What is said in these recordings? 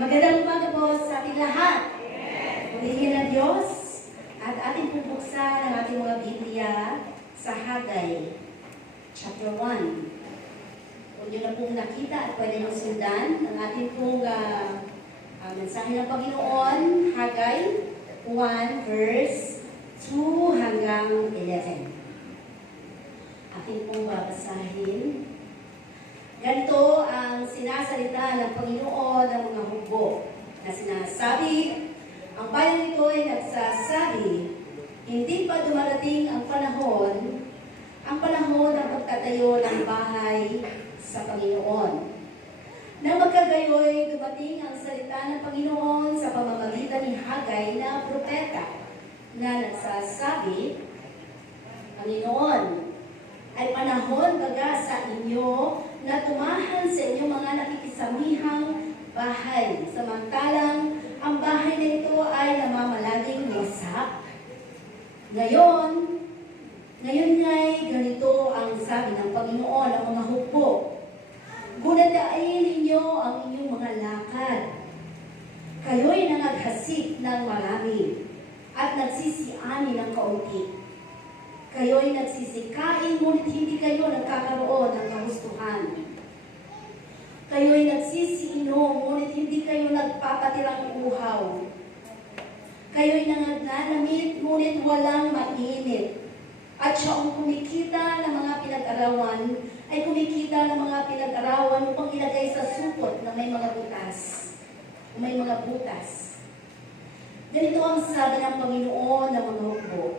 Magandang umaga po sa ating lahat. Purihin ng Diyos at ating pupuksan ang ating mga Biblia sa Hagay, chapter 1. Kung nyo na pong nakita at pwede nyo sundan ang ating pong mensahe ng Panginoon, Hagay 1 verse 2 hanggang 11. Ating pong babasahin. Ganito ang sinasalita ng Panginoon ng mga hukbo na sinasabi, ang bayan nito ay nagsasabi, hindi pa dumarating ang panahon ng pagtatayo ng bahay sa Panginoon. Nang magkagayoy, dumating ang salita ng Panginoon sa pamamagitan ni Hagay na propeta na nagsasabi, Panginoon, ay panahon baga sa inyo na tumahan sa inyong mga nakikisamihang bahay. Samantalang ang bahay na ito ay namamalaging wasak. Ngayon ay ganito ang sabi ng Panginoon ng mga hukbo. Gunadain ninyo ang inyong mga lakad. Kayo'y nangaghasik ng marami at nagsisiani ng kaunti. Kayo'y nagsisikain, ngunit hindi kayo nagkakaroon ng kagustuhan. Kayo'y nagsisiinom, ngunit hindi kayo nagpapatirang uhaw. Kayo'y nanganamit, ngunit walang mainit. At siya ang kumikita ng mga pinag-arawan, ay kumikita ng mga pinag-arawan upang ilagay sa supot na may mga butas. May mga butas. Ganito ang sabi ng Panginoon ng mga hukbo.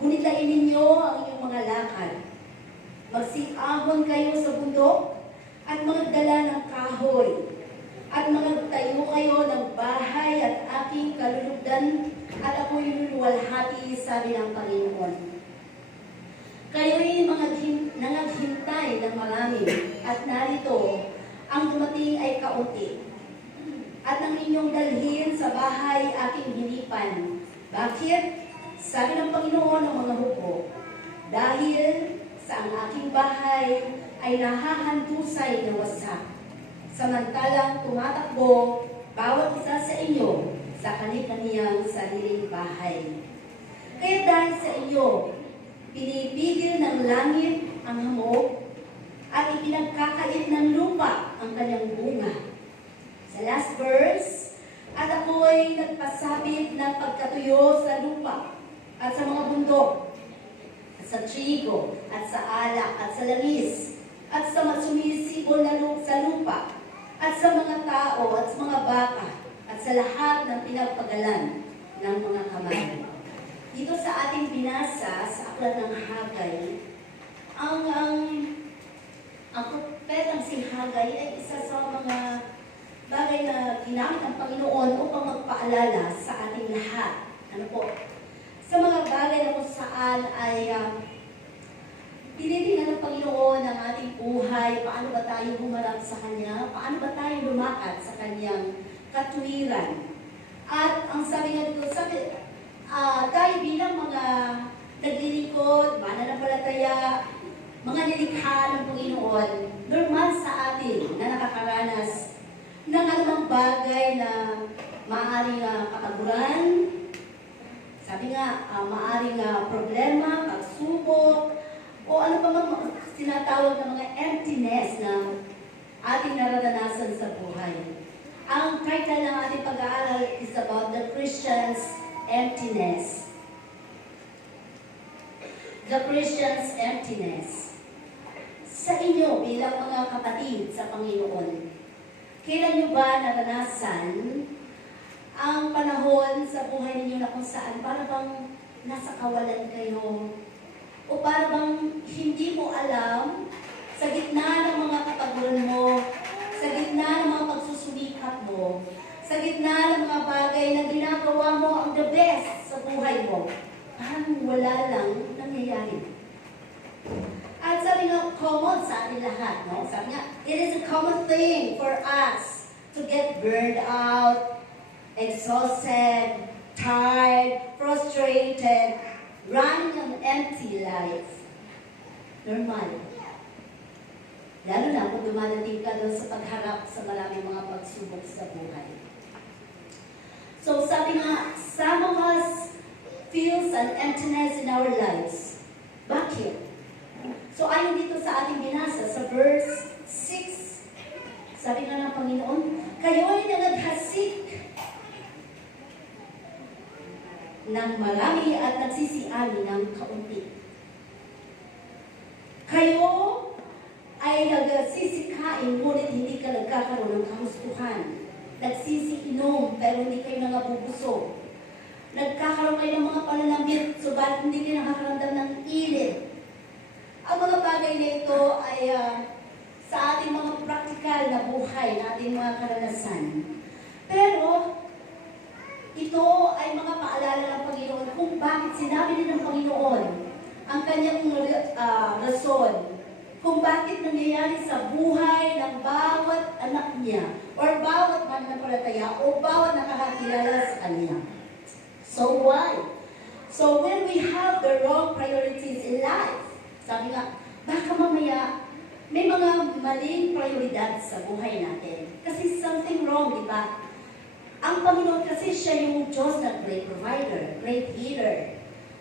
Gunitain ninyo ang inyong mga lakad. Magsikahon kayo sa bundok at magdala ng kahoy. At magtayo kayo ng bahay at aking kalulugdan at ako'y luluwalhati, sabi ng Panginoon. Kayo'y nangaghintay ng marami at narito ang dumating ay kaunti. At nang inyong dalhin sa bahay aking hinipan. Bakit? Sabi ng Panginoon ng mga hukbo, dahil sa ang aking bahay ay nahahantusay na wasak, samantalang tumatakbo bawat isa sa inyo sa kani-kaniyang sariling bahay. Kaya dahil sa inyo, pinipigil ng langit ang hamog at ipinagkakait ng lupa ang kanyang bunga. Sa last verse, at ako'y nagpasabit ng pagkatuyo sa lupa, at sa mga bundok, at sa trigo, at sa alak, at sa langis, at sa sumisibol na sa lupa, at sa mga tao, at sa mga baka, at sa lahat ng pinagpagalan ng mga kamay. Dito sa ating binasa sa aklat ng Hagay, ang propetang si Hagay ay isa sa mga bagay na ginamit ng Panginoon upang magpaalala sa ating lahat. Ano po? Sa mga bagay na kung saan ay tinitingnan ng Panginoon ang ating buhay, paano ba tayo humarap sa Kanya, paano ba tayo lumakad sa Kanyang katwiran. At ang sabi nga dito, tayo bilang mga naglilingkod, mananampalataya, mga nilikha ng Panginoon, normal sa atin na nakakaranas ng anumang bagay na maaaring kataguran, sabi nga, maaaring problema, pagsubok, o ano pa mga sinatawag na mga emptiness na ating nararanasan sa buhay. Ang title ng ating pag-aaral is about the Christian's emptiness. The Christian's emptiness. Sa inyo bilang mga kapatid sa Panginoon, kailan nyo ba naranasan ang panahon sa buhay ninyo na kung saan para bang nasa kawalan kayo o para bang hindi mo alam sa gitna ng mga kataguran mo, sa gitna ng mga pagsusulikat mo, sa gitna ng mga bagay na ginagawa mo ang the best sa buhay mo, parang wala lang nangyayari. At sabi nga, common sa atin lahat, no? Sabi nga, it is a common thing for us to get burned out, exhausted, tired, frustrated, running an empty life. Normal. Lalo na kung dumadating ka doon sa pagharap sa maraming mga pagsubok sa buhay. So sabi nga, some of us feels an emptiness in our lives. Bakit? So ayon dito sa ating binasa sa verse 6, sabi nga ng Panginoon, kayo'y nangaghasik ng marami at nagsisiali ng kaunti. Kayo ay nagsisikain, ngunit hindi ka nagkakaroon ng kahustuhan. Nagsisiinom, pero hindi kayo nangabubusog. Nagkakaroon kayo ng mga pananambit, subalit hindi kayo nakakaramdam ng init. Ang mga bagay na ito ay sa ating mga praktikal na buhay, na ating mga karanasan. Pero, ito ay mga paalala ng Panginoon kung bakit sinabi din ng Panginoon ang kanyang rason, kung bakit nangyayari sa buhay ng bawat anak niya, or bawat mananampalataya, o bawat nakakakilala sa kanya. So why? So when we have the wrong priorities in life, sabi nga, baka mamaya may mga maling prioridad sa buhay natin. Kasi something wrong, di ba? Ang Panginoon kasi siya yung Diyos na great provider, great healer.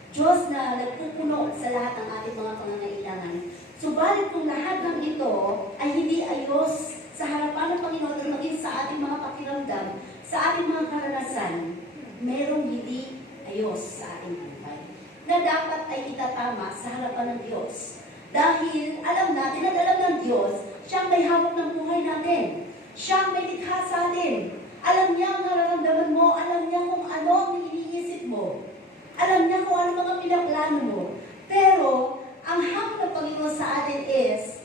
Diyos na nagpupuno sa lahat ng ating mga pangangailangan. Subalit kung lahat ng ito ay hindi ayos sa harapan ng Panginoon at maging sa ating mga pakiramdam, sa ating mga karanasan, merong hindi ayos sa ating buhay na dapat ay itatama sa harapan ng Diyos. Dahil alam natin at alam ng Diyos, siyang may hawak ng buhay natin. Siyang may likha sa atin. Alam niya ang nararamdaman mo, alam niya kung ano ang iniisip mo. Alam niya kung ano mga pinaplano mo. Pero, ang hamon ng Panginoon sa atin is,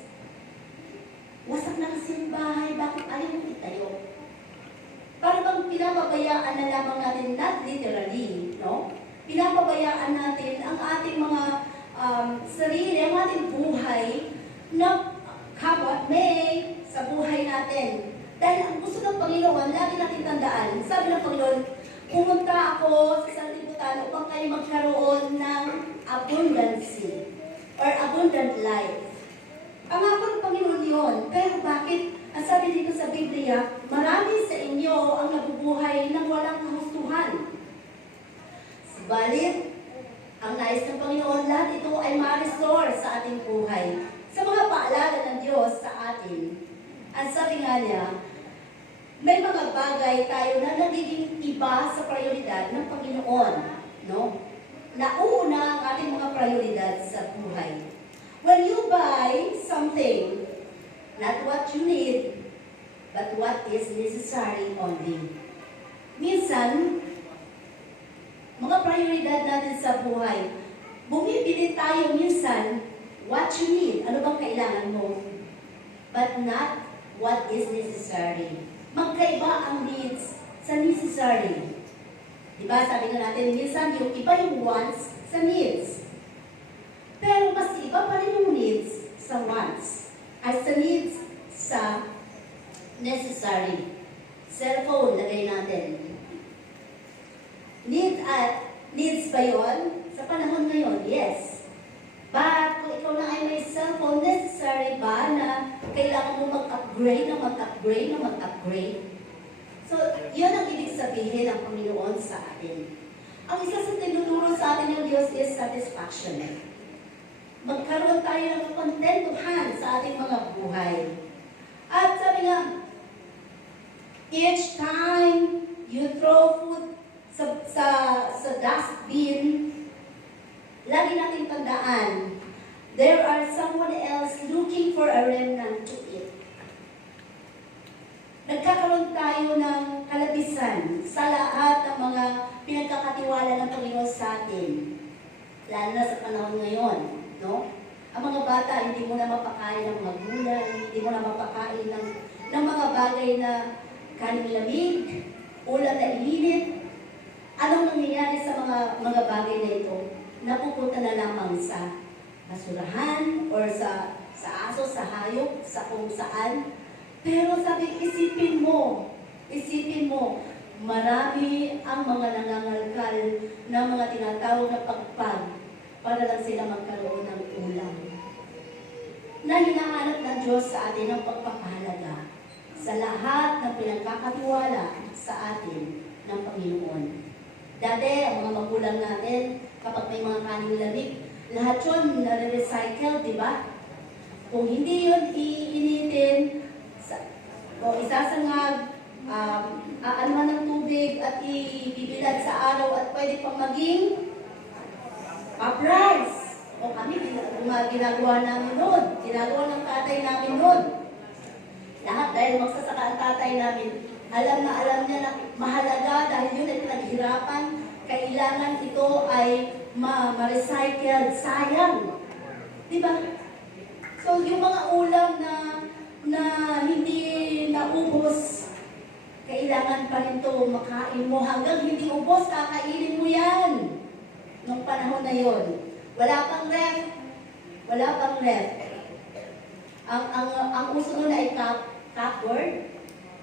wasak na kasi yung bahay, bakit ayaw mo itayo? Para bang pinapabayaan na lamang natin, not literally, no? Pinapabayaan natin ang ating mga sarili, ang ating buhay na kapwa may sa buhay natin. Dahil ang gusto ng Panginoon, lagi natin tandaan, sabi ng Panginoon, pumunta ako sa sanlibutan upang kayo magkaroon ng abundancy or abundant life. Pangako ng Panginoon yun. Pero bakit, ang sabi dito sa Biblia, marami sa inyo ang nabubuhay ng walang kahustuhan. Subalit, ang nais ng Panginoon, lahat ito ay ma-restore sa ating buhay. Sa mga paalala ng Diyos sa atin, ang sabi nga niya, may mga bagay tayo na nagiging iba sa prioridad ng Panginoon, no? Nauna ang ating mga prioridad sa buhay. When you buy something, not what you need, but what is necessary only. Minsan, mga prioridad natin sa buhay, bumibili tayo minsan what you need, ano bang kailangan mo, but not what is necessary. Magkaiba ang needs sa necessary. Diba, sabi nga natin, minsan yung iba yung wants sa needs. Pero mas iba pa rin yung needs sa wants. Ay sa needs sa necessary. Cellphone, lagay natin. Needs ba yun? Sa panahon ngayon, yes. But kung ikaw na ay may cellphone, necessary ba na kailangan mo mag-upgrade na mag-upgrade na mag-upgrade? So, yun ang ibig sabihin ng Panginoon sa atin. Ang isa sa tinuturo sa atin ng Diyos is satisfaction. Magkaroon tayo ng kontentuhan sa ating mga buhay. At sabi nga, each time you throw food sa dustbin, lagi natin tandaan, there are someone else looking for a remnant to eat. Nagkakaroon tayo ng kalabisan sa lahat ng mga pinagkakatiwala ng Panginoon sa atin. Lalo na sa panahon ngayon, no? Ang mga bata, hindi mo na mapakain ng mga gulay, hindi mo na mapakain ng mga bagay na kaning lamig, ulam na init. Anong nangyayari sa mga bagay na ito? Napupunta na lamang sa basurahan or sa aso, sa hayop, sa kung saan. Pero sabi, isipin mo, marami ang mga nangangalkal na mga tinatawag na pagpag para lang sila magkaroon ng ulam. Na hinahanap ng Diyos sa atin ang pagpapahalaga. sa lahat ng pinagkakatiwala sa atin ng Panginoon. Dati, ang mga magulang natin, kapag may mga kaning lamig, lahat yun nare-recycle, di ba? Kung hindi yun iinitin, o isasangag, aanuhan ng tubig at ibibilad sa araw at pwede pang maging uprise. O kami, ginagawa namin noon. Ginagawa ng tatay namin noon. Lahat dahil magsasaka ang tatay namin, alam niya na mahalaga dahil yun ay pinaghirapan. Kailangan ito ay ma-recycle. Sayang. Diba? So, yung mga ulam na hindi naubos, kailangan pa rin ito makain mo. Hanggang hindi ubos, kakainin mo yan. Nung panahon na yon. Wala pang ref. Wala pang ref. Ang uso nun ay cupboard.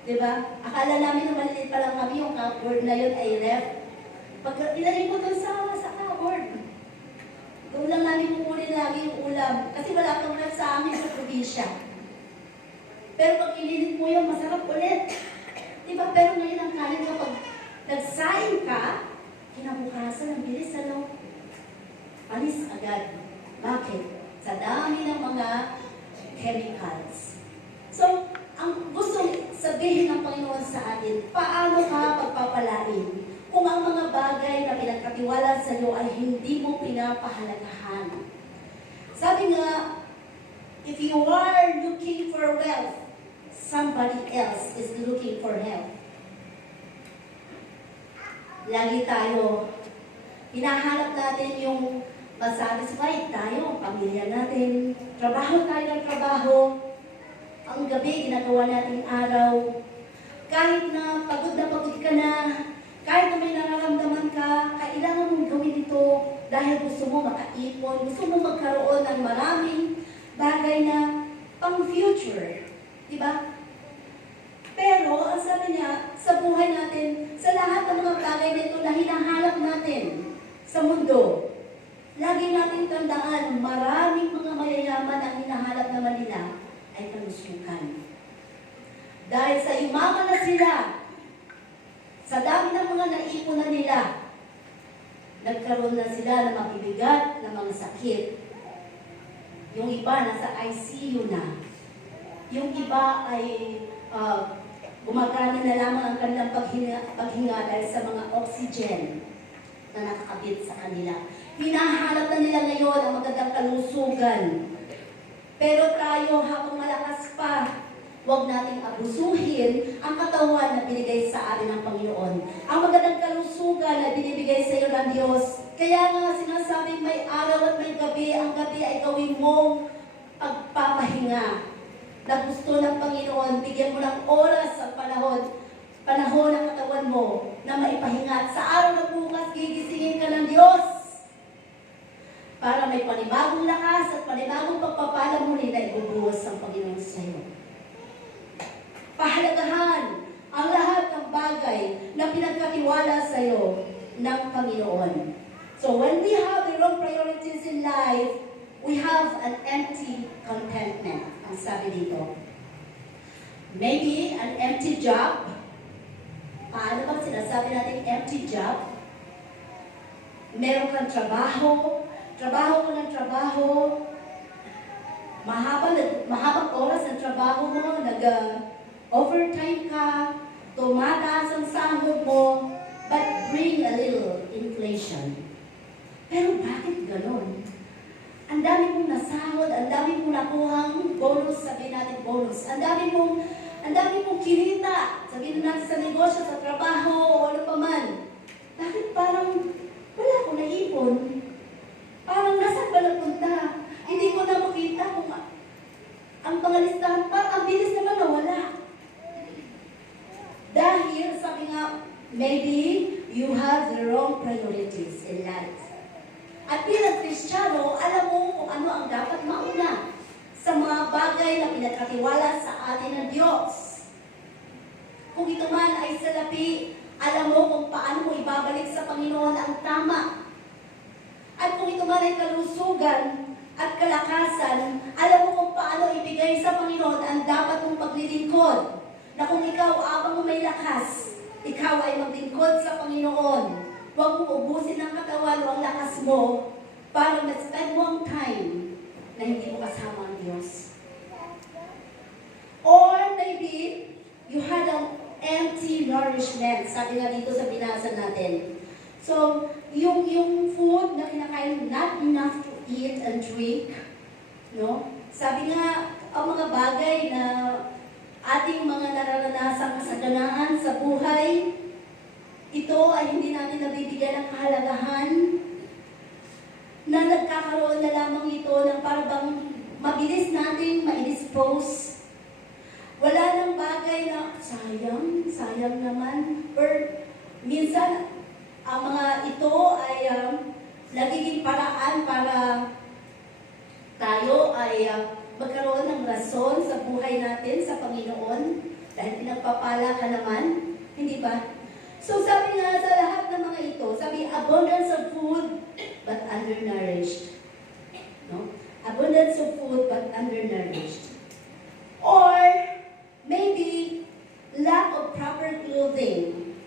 Diba? Akala namin na maliit pa lang kami yung cupboard na yun ay ref. Pag ilalim ko dun sa cupboard, doon lang namin kukunin lagi yung ulam. Kasi wala pang ref sa amin sa probinsya. Pero pag ilinit mo yun, masarap ulit. Diba? Pero ngayon ang kanin kapag nagsaing ka, kinabukasan ang bilis, ano? Alis agad. Bakit? Sa dami ng mga chemicals. So, ang gusto sabihin ng Panginoon sa atin, paano ka pagpapalain kung ang mga bagay na pinagkatiwala sa iyo ay hindi mo pinapahalagahan? Sabi nga, if you are looking for wealth, somebody else is looking for health. Lagi tayo, hinahanap natin yung masatisfied tayo, pamilya natin, trabaho tayo ng trabaho, ang gabi ginagawa natin araw, kahit na pagod ka na, kahit na may nararamdaman ka, kailangan mong gawin ito dahil gusto mo makaipon, gusto mo magkaroon ng maraming bagay na pang-future. Diba? Pero, ang sabi niya, sa buhay natin, sa lahat ng mga bagay nito na hinahanap natin sa mundo, lagi natin tandaan, maraming mga mayayaman ang hinahanap naman nila ay kalusugan. Dahil sa yumaman na sila, sa dami ng mga naipunan nila, nagkaroon na sila ng mabibigat na mga sakit. Yung iba nasa ICU na. Yung iba ay gumagana na lamang ang kanilang paghinga dahil sa mga oxygen na nakakabit sa kanila. Hinahanap na nila ngayon ang magandang kalusugan. Pero tayo, habang malakas pa, huwag nating abusuhin ang katawan na binigay sa atin ng Panginoon. Ang magandang kalusugan na binibigay sa iyo ng Diyos. Kaya nga sinasabing may araw at may gabi, ang gabi ay gawin mong pagpapahinga. Na gusto ng Panginoon, bigyan mo ng oras at panahon ng katawan mo na maipahinga. At sa araw na bukas, gigisingin ka ng Diyos para may panibagong lakas at panibagong pagpapala muli na ibubuhos ang Panginoon sa iyo. Pahalagahan ang lahat ng bagay na pinagkatiwala sa iyo ng Panginoon. So when we have the wrong priorities in life, we have an empty contentment. Ang sabi dito. Maybe an empty job. Paano ba sinasabi natin empty job? Meron kang trabaho ka ng trabaho, mahabang oras ang trabaho mo, nag-overtime ka, tumataas ang sahod mo, but bring a little inflation. Pero bakit ganon? Ang dami mong nasahod, ang dami mong nakuhang bonus, sabihin natin bonus, ang dami mong kinita, sabihin natin sa negosyo, sa trabaho, o ano pa man. Bakit parang wala akong naipon? Parang nasaan ba napunta? Hindi ko na makita kung ang pangalistahan, parang ang bilis naman nawala. Dahil, sabi nga, maybe you have the wrong priorities in life. At bilang Kristiyano, alam mo kung ano ang dapat mauna sa mga bagay na pinagkatiwala sa atin ng Diyos. Kung ito man ay salapi, alam mo kung paano mo ibabalik sa Panginoon ang tama. At kung ito man ay kalusugan at kalakasan, alam mo kung paano ibigay sa Panginoon ang dapat mong paglilingkod. na kung ikaw abang mo may lakas, ikaw ay maglingkod sa Panginoon. Huwag mo ubusin ng katawan o ang lakas mo para ma-spend mo ang time na hindi mo kasama ang Diyos. Or maybe, you had an empty nourishment. Sabi nga dito sa binasa natin. So, yung food na kinakain, not enough to eat and drink, no? Sabi nga, ang mga bagay na ating mga nararanasang kasaganaan sa buhay, ito ay hindi natin nabibigyan ng kahalagahan, na nagkakaroon na lamang ito ng parang mabilis nating ma-dispose. Wala nang bagay na, sayang naman. Or minsan, ang mga ito ay nagiging paraan para tayo ay magkaroon ng rason sa buhay natin sa Panginoon dahil pinagpapala ka naman, hindi ba? So sabi nga sa lahat ng mga ito, sabi abundance of food but undernourished. No? Abundance of food but undernourished. Or maybe lack of proper clothing.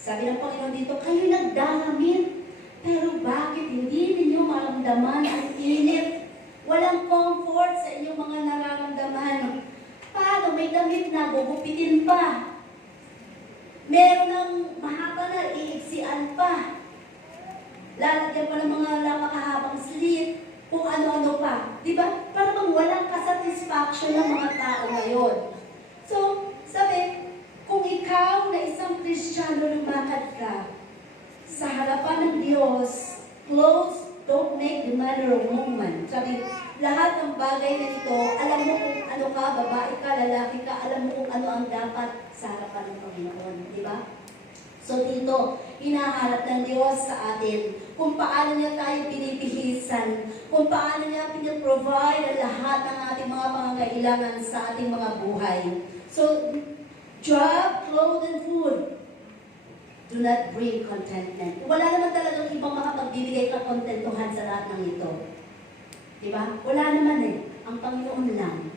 Sabi ng Panginoon dito, kayo nagdaramit, pero bakit hindi ninyo maramdaman ang init? Walang comfort sa inyong mga nararamdaman. Paano may damit na gugupitin pa? Meron ng mahaba na iiksian pa. Lalagyan pa ng mga napakahabang slit, kung ano-ano pa. Diba? Parang walang kasatisfaction ng mga tao ngayon. So, sabi, kung ikaw na isang Kristiyano lumakad ka, sa harapan ng Diyos, clothes don't make the man or woman. Sabi, lahat ng bagay na ito, alam mo kung ano ka, babae ka, lalaki ka, alam mo kung ano ang dapat sa harapan ng Panginoon. Di ba? So dito, hinaharap ng Diyos sa atin kung paano niya tayo pinipihisan, kung paano niya piniprovide ang lahat ng ating mga pangangailangan sa ating mga buhay. So, job, clothes, and food do not bring contentment. Wala naman talagang ibang makapagbibigay ka kontentuhan sa lahat ng ito. Diba? Wala naman eh. Ang Panginoon lang.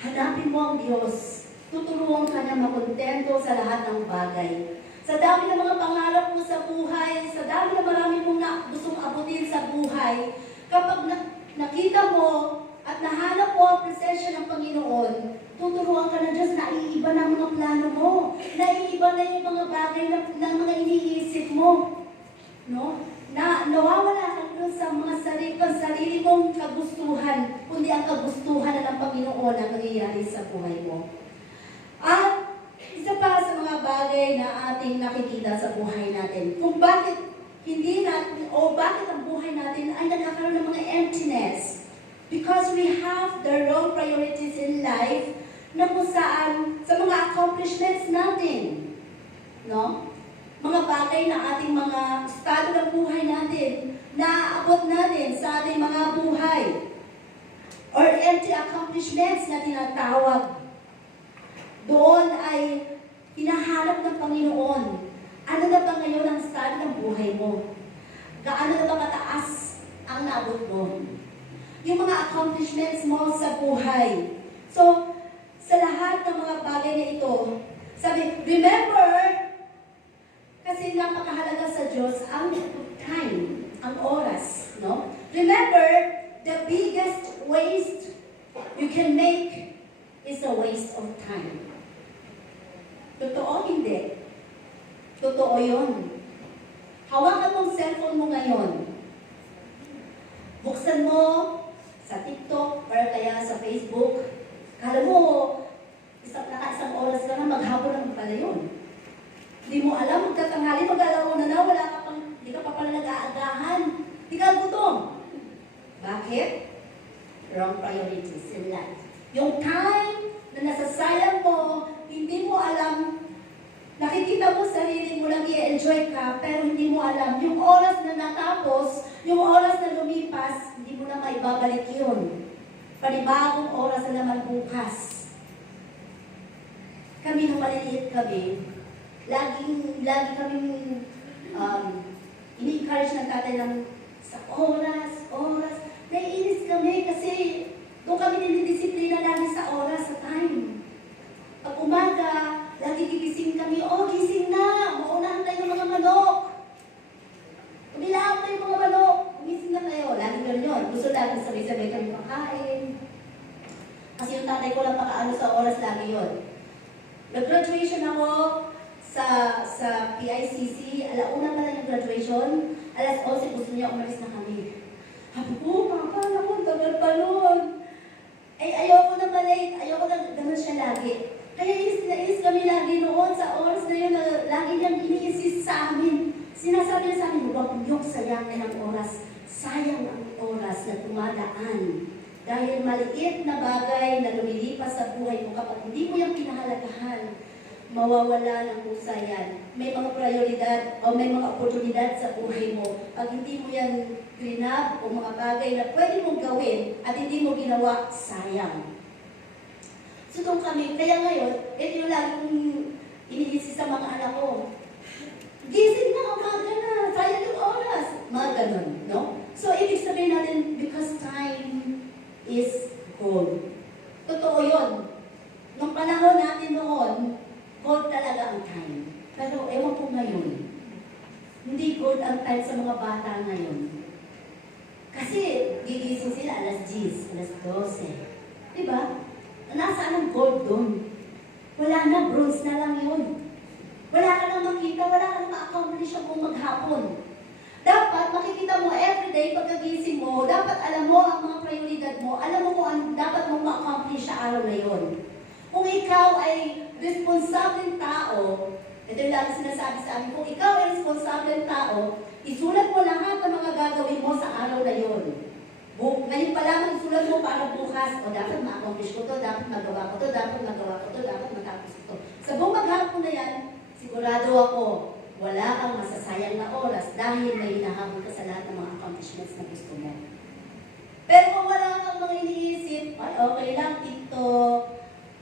Hanapin mo ang Diyos. Tutulungan ka na makontento sa lahat ng bagay. Sa dami ng mga pangarap mo sa buhay, sa dami na marami mong gustong abutin sa buhay, kapag nakita mo at nahanap mo ang presensya ng Panginoon, tuturuan ka ng Diyos na iiba na ang mga plano mo, na iiba na yung mga bagay na mga iniisip mo. No? Na nawawala ka doon sa mga sarili mong kagustuhan, kundi ang kagustuhan na ng Panginoon ang nangyayari sa buhay mo. At isa pa sa mga bagay na ating nakikita sa buhay natin, kung bakit hindi natin, o bakit ang buhay natin ay nagkakaroon ng mga emptiness. Because we have the wrong priorities in life na kung saan sa mga accomplishments natin, no? Mga bagay na ating mga estado ng buhay natin, naaabot natin sa ating mga buhay, or empty accomplishments na tinatawag. Doon ay hinahanap ng Panginoon. Ano na ba ngayon ang estado ng buhay mo? Gaano na ba kataas ang naabot mo? Yung mga accomplishments mo sa buhay. So, sa lahat ng mga bagay na ito, sabi, remember, kasi napakahalaga sa Diyos ang time, ang oras, no? Remember, the biggest waste you can make is a waste of time. Totoo, hindi. Totoo yun. Hawakan mong cellphone mo ngayon. Buksan mo sa TikTok or kaya sa Facebook. Kala mo, isang oras ka na, maghapon lang pala yun. Hindi mo alam, magtatanghali, mag-alauna na, wala ka pang, hindi ka pa pala nag-aagahan. Hindi ka gutom. Bakit? Wrong priorities in life. Yung time na nasasayang mo, hindi mo alam, nakikita mo sarili mo lang i-enjoy ka, pero hindi mo alam, yung oras na natapos, yung oras na lumipas, hindi mo na maibabalik yun. Panibagong oras na naman bukas. Kami nung maliliit kami, lagi kaming ini-encourage ng tatay ng sa oras. Naiinis kami kasi doon kami dinidisiplina lagi sa oras, sa time. Pag umaga, lagi gigising kami, oh, gising na, maunahan tayo ng mga manok. Umilaap tayo ng mga manok, gumising na kayo. Lagi ganun yun. Gusto natin sabay-sabay kami makain. Kasi yung tatay ko lang pakaano sa oras lagi yun. Nag-graduation ako sa PICC, alauna pa lang yung graduation, alas 11 gusto niya umalis na kami. Sabi ko, Papa, naku, tagal pa nun. Ayoko na malate, ayoko na, ganun siya lagi. Kaya inis na inis kami lagi noon sa oras na yun, na lagi niyang iniisis sa amin. Sinasabi niya sa amin, huwag niyong sayangin ang oras. Sayang ang oras na tumadaan. Dahil maliit na bagay na lumilipas sa buhay mo, kapag hindi mo yung pinahalagahan, mawawala ng husayan. May mga prioridad o may mga oportunidad sa buhay mo. Pag hindi mo yan grinab o mga bagay na pwede mong gawin at hindi mo ginawa, sayang. So doon kami, kaya ngayon, ito yung laging iniisip sa mga anak ko. Gising na, umaga na, sayang yung oras. Mga ganun, no? So ibig sabihin natin, because time is gold. Totoo yun. Nung panahon natin noon, gold talaga ang time. Pero ewan ko ngayon, hindi gold ang time sa mga bata ngayon. Kasi gigising sila alas 10, alas 12. Diba? Nasaan ang gold doon? Wala na, bronze na lang yun. Wala ka nang makita, wala ka nang ma-accomplish kung maghapon. Dapat makikita mo everyday pagkagising mo, dapat alam mo ang mga prioridad mo, alam mo kung ano dapat mong ma-accomplish sa araw na yun. Kung ikaw ay responsableng tao, ito yung lagi sinasabi sa amin, kung ikaw ay responsableng tao, isulat mo lahat ng mga gagawin mo sa araw na yun. Ngayon pa lamang isulat mo para bukas, o dapat ma-accomplish ko to, dapat magawa ko to, dapat magawa ko to, dapat matapos ko to. Sa buong maghapon na yan, sigurado ako, wala kang masasayang na oras dahil may hinahabol ka sa lahat ng mga accomplishments na gusto mo. Pero kung wala kang mga iniisip, ay okay lang, TikTok,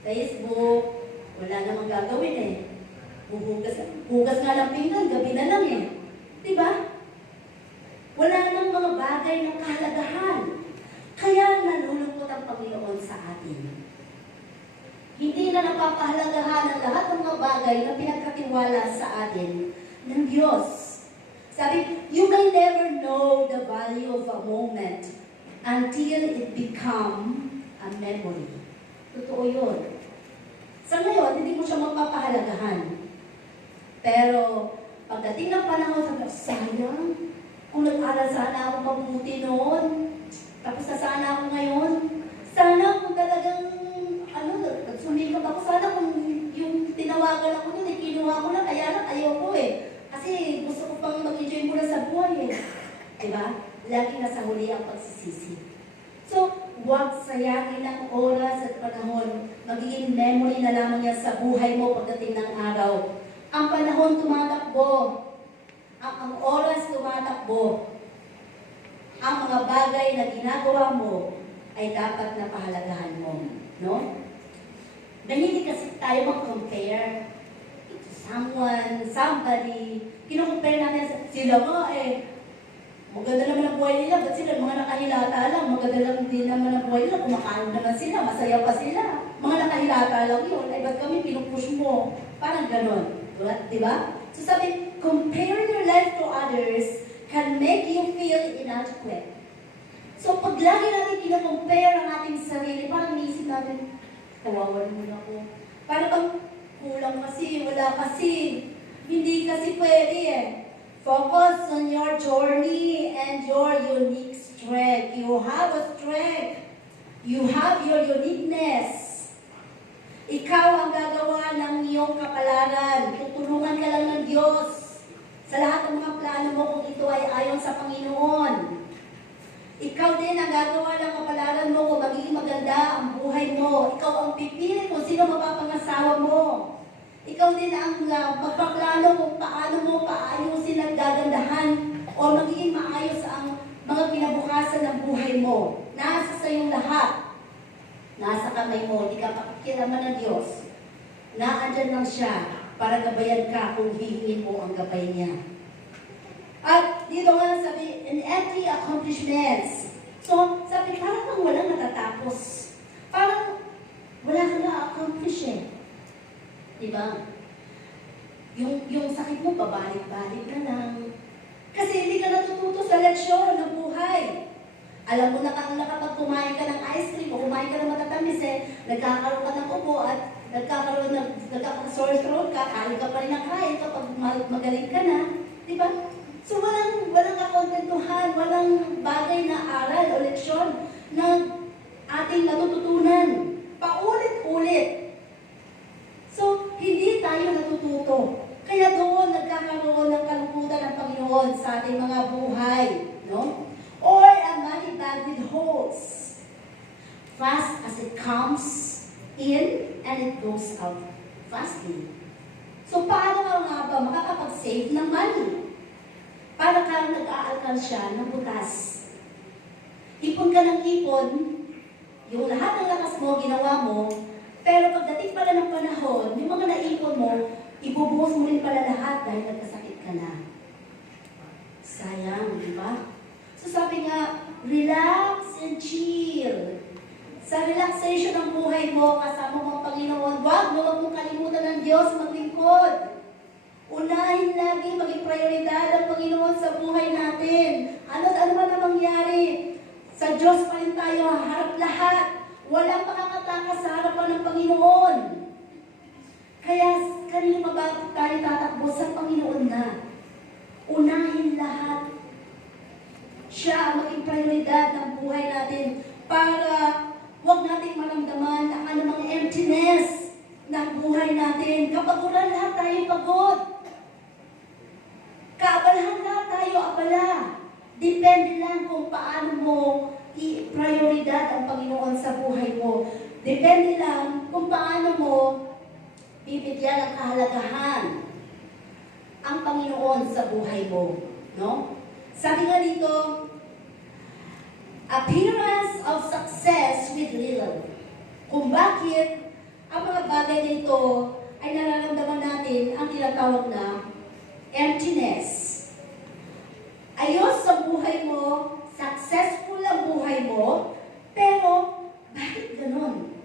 Facebook, wala namang gagawin eh. Hugas nga lang pinggan, gabi na lang eh. Diba? Wala nang mga bagay na kahalagahan. Kaya nalulungkot ang Panginoon sa atin. Hindi na napapahalagahan ang lahat ng mga bagay na pinagkatiwala sa atin ng Diyos. Sabi, you may never know the value of a moment until it become a memory. Totoo yun. Sa ngayon, hindi mo siya mapapahalagahan. Pero, pagdating ng panahon, sabi, sayang, kung nag-aral sana ako mabuti noon, tapos na sana ako ngayon, sana kung talagang, nagsumikap ako, sana kung yung tinawagan ako nun, kinuha ko na, kaya lang ayoko eh. Kasi gusto ko pang mag-enjoy muna sa buhay eh. Diba? Lagi nasa huli ang pagsisisi. So, huwag sayangin ang oras at panahon. Magiging memory na lamang yan sa buhay mo pagdating ng araw. Ang panahon tumatakbo. Ang oras tumatakbo. Ang mga bagay na ginagawa mo ay dapat na pahalagahan mo. No? Dahil kasi tayo mag-compare to someone, somebody. Kino-compare natin sila nga eh. Maganda naman ang buhay nila, ba't sila mga nakahilata lang? Maganda lang din naman ang buhay nila, kumakain naman sila, masaya pa sila. Mga nakahilata lang yun, ay ba't kami pinupush mo? Parang ganon. Diba? So sabi, comparing your life to others can make you feel inadequate. So pag lagi natin kina-compare ang ating sarili, parang naisip natin, kawawa naman ako. Parang bang kulang kasi, wala kasi, hindi kasi pwede eh. Focus on your journey and your unique strength. You have a strength. You have your uniqueness. Ikaw ang gagawa ng iyong kapalaran. Tutulungan ka lang ng Diyos sa lahat ng mga plano mo kung ito ay ayon sa Panginoon. Ikaw din ang gagawa ng kapalaran mo kung magiging maganda ang buhay mo. Ikaw ang pipili kung sino mapapangasawa mo. Ikaw din ang magpaplano kung paano mo paayusin at gagandahan o magiging maayos ang mga kinabukasan ng buhay mo. Nasa sa iyong lahat. Nasa kamay mo, hindi ka pakikilaman ng Diyos. Naandyan lang siya para gabayan ka kung hihingin mo ang gabay niya. At dito nga sabi, an empty accomplishments. So, sabi, parang kang walang natatapos. Parang wala ka na-accomplish eh. Diba? Yung sakit mo, pabalik-balik na lang. Kasi hindi ka natututo sa leksyon ng buhay. Alam mo na kapag kumain ka ng ice cream o kumain ka ng matatamis, nagkakaroon ka ng ubo at nagkaka-sore throat ka, kain ka pa rin ng kain kapag magaling ka na. Diba? So walang kakontentuhan, walang bagay na aral o leksyon na ating natututunan. Paulit-ulit. So, hindi tayo natututo. Kaya doon nagkakaroon ng kalungkutan ng Panginoon sa ating mga buhay. No? Or a money bag with holes. Fast as it comes in and it goes out fastly. So, paano ka nga ba makakapag-save ng money? Para ka nag-aalkansya ng butas. Ipon ka ng ipon, yung lahat ng lakas mo, ginawa mo, pero pagdating pala ng panahon, yung mga naipon mo, ibubuhos mo rin pala lahat dahil nagkasakit ka na. Sayang, di ba? So sabi nga, relax and chill. Sa relaxation ng buhay mo, kasama mo ang Panginoon, wag mong kalimutan ng Diyos maglingkod. Unahin lagi, maging prioridad ang Panginoon sa buhay natin. Ano man ang mangyari, sa Diyos pa rin tayo haharap lahat. Walang makakatakas sa harapan ng Panginoon. Kaya kanino pa ba tayo tatakbo sa Panginoon na? Unahin lahat. Siya ang maging prioridad ng buhay natin para huwag nating maramdaman ang anumang emptiness ng buhay natin. Kapag ulan lahat tayo pagod. Kaabalahan lahat tayo abala. Depende lang kung paano mo i-prioridad ang Panginoon sa buhay mo. Depende lang kung paano mo bibigyan ng kahalagahan ang Panginoon sa buhay mo. No? Sabi nga dito, appearance of success with little. Kung bakit ang mga bagay nito ay nararamdaman natin ang tinatawag na emptiness. Ayos sa buhay mo, successful ang buhay mo, pero bakit ganun?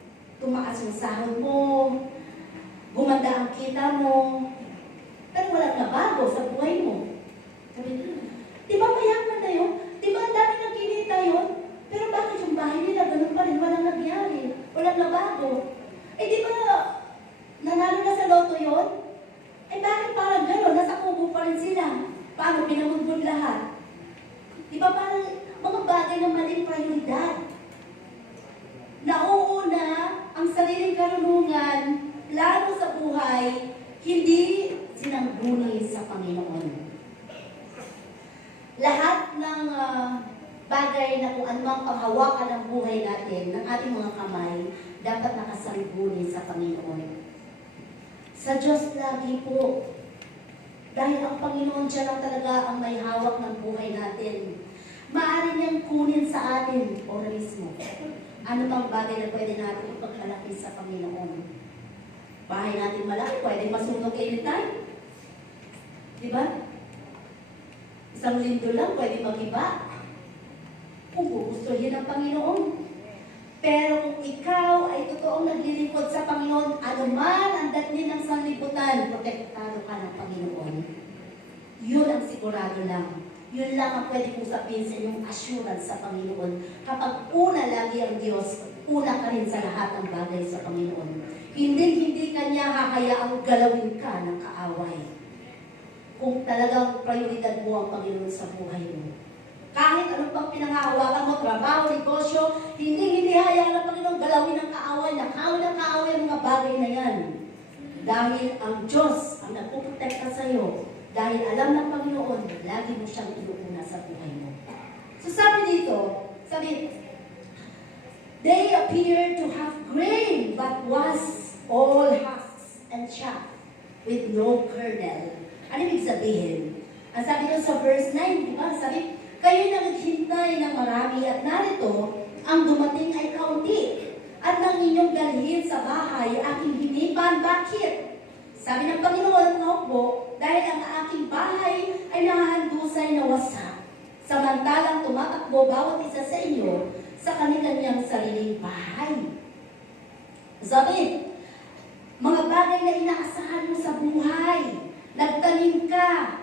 Tumaas yung sahod mo, gumanda ang kita mo, pero walang nabago sa buhay mo. Sabi nila, di ba mayaman na yun? Di ba ang dami nang kinita yun? Pero bakit yung bahay nila ganun pa rin? Walang nagyari, walang nabago. Eh di ba nanalo na sa loto yun? Eh bakit parang gano'n? Nasa kubo pa rin sila. Paano pinamudbud lahat? Di ba parang mga bagay na maling prioridad? Nauuna ang sariling karunungan, lalo sa buhay, hindi sinangguni sa Panginoon. Lahat ng bagay na kung anumang panghawakan ng buhay natin, ng ating mga kamay, dapat nakasangguni sa Panginoon. Sa Diyos lagi po. Dahil ang Panginoon siya lang talaga ang may hawak ng buhay natin. Maaari niyang kunin sa atin ora mismo. Ano bang bagay na pwede natin ipaglalaki sa Panginoon? Bahay natin malaki, pwede masunog anytime. Diba? Isang linggo lang, pwede mag-iba. Kung gugustuhin ng Panginoon. Pero kung ikaw ay totoong naglilingkod sa Panginoon, anuman ang dating ng sanlibutan, protektado ka ng Panginoon. Yun ang sigurado lang. Yun lang ang pwede kong sabihin sa inyong assurance sa Panginoon. Kapag una lagi ang Diyos, una ka rin sa lahat ng bagay sa Panginoon. Hindi Kanya hahayaang galawin ka ng kaaway. Kung talagang prioridad mo ang Panginoon sa buhay mo. Kahit anong pang pinangahawakan mo, trabaho, negosyo, hindi hayaan ng Panginoon galawin ng kaaway, nakawin ng kaaway ang mga bagay na yan. Dahil ang Diyos ang nagpuprotekta sa iyo. Dahil alam ng Panginoon, lagi mo siyang inuuna sa buhay mo. So sabi dito, they appear to have grain, but was all husks and chaff, with no kernel. Ano ibig sabihin? Ang sabi dito sa verse 9, di ba? Sabi, kayo'y naghintay ng marami at narito, ang dumating ay kaunti. At nang inyong dalhin sa bahay, aking hinipan, bakit? Sabi ng Panginoon ng hukbo, dahil ang aking bahay ay nahahandusay na wasak. Samantalang tumatakbo bawat isa sa inyo sa kanilang sariling bahay. Sabi, Mga bagay na inaasahan mo sa buhay. Nagtanim ka.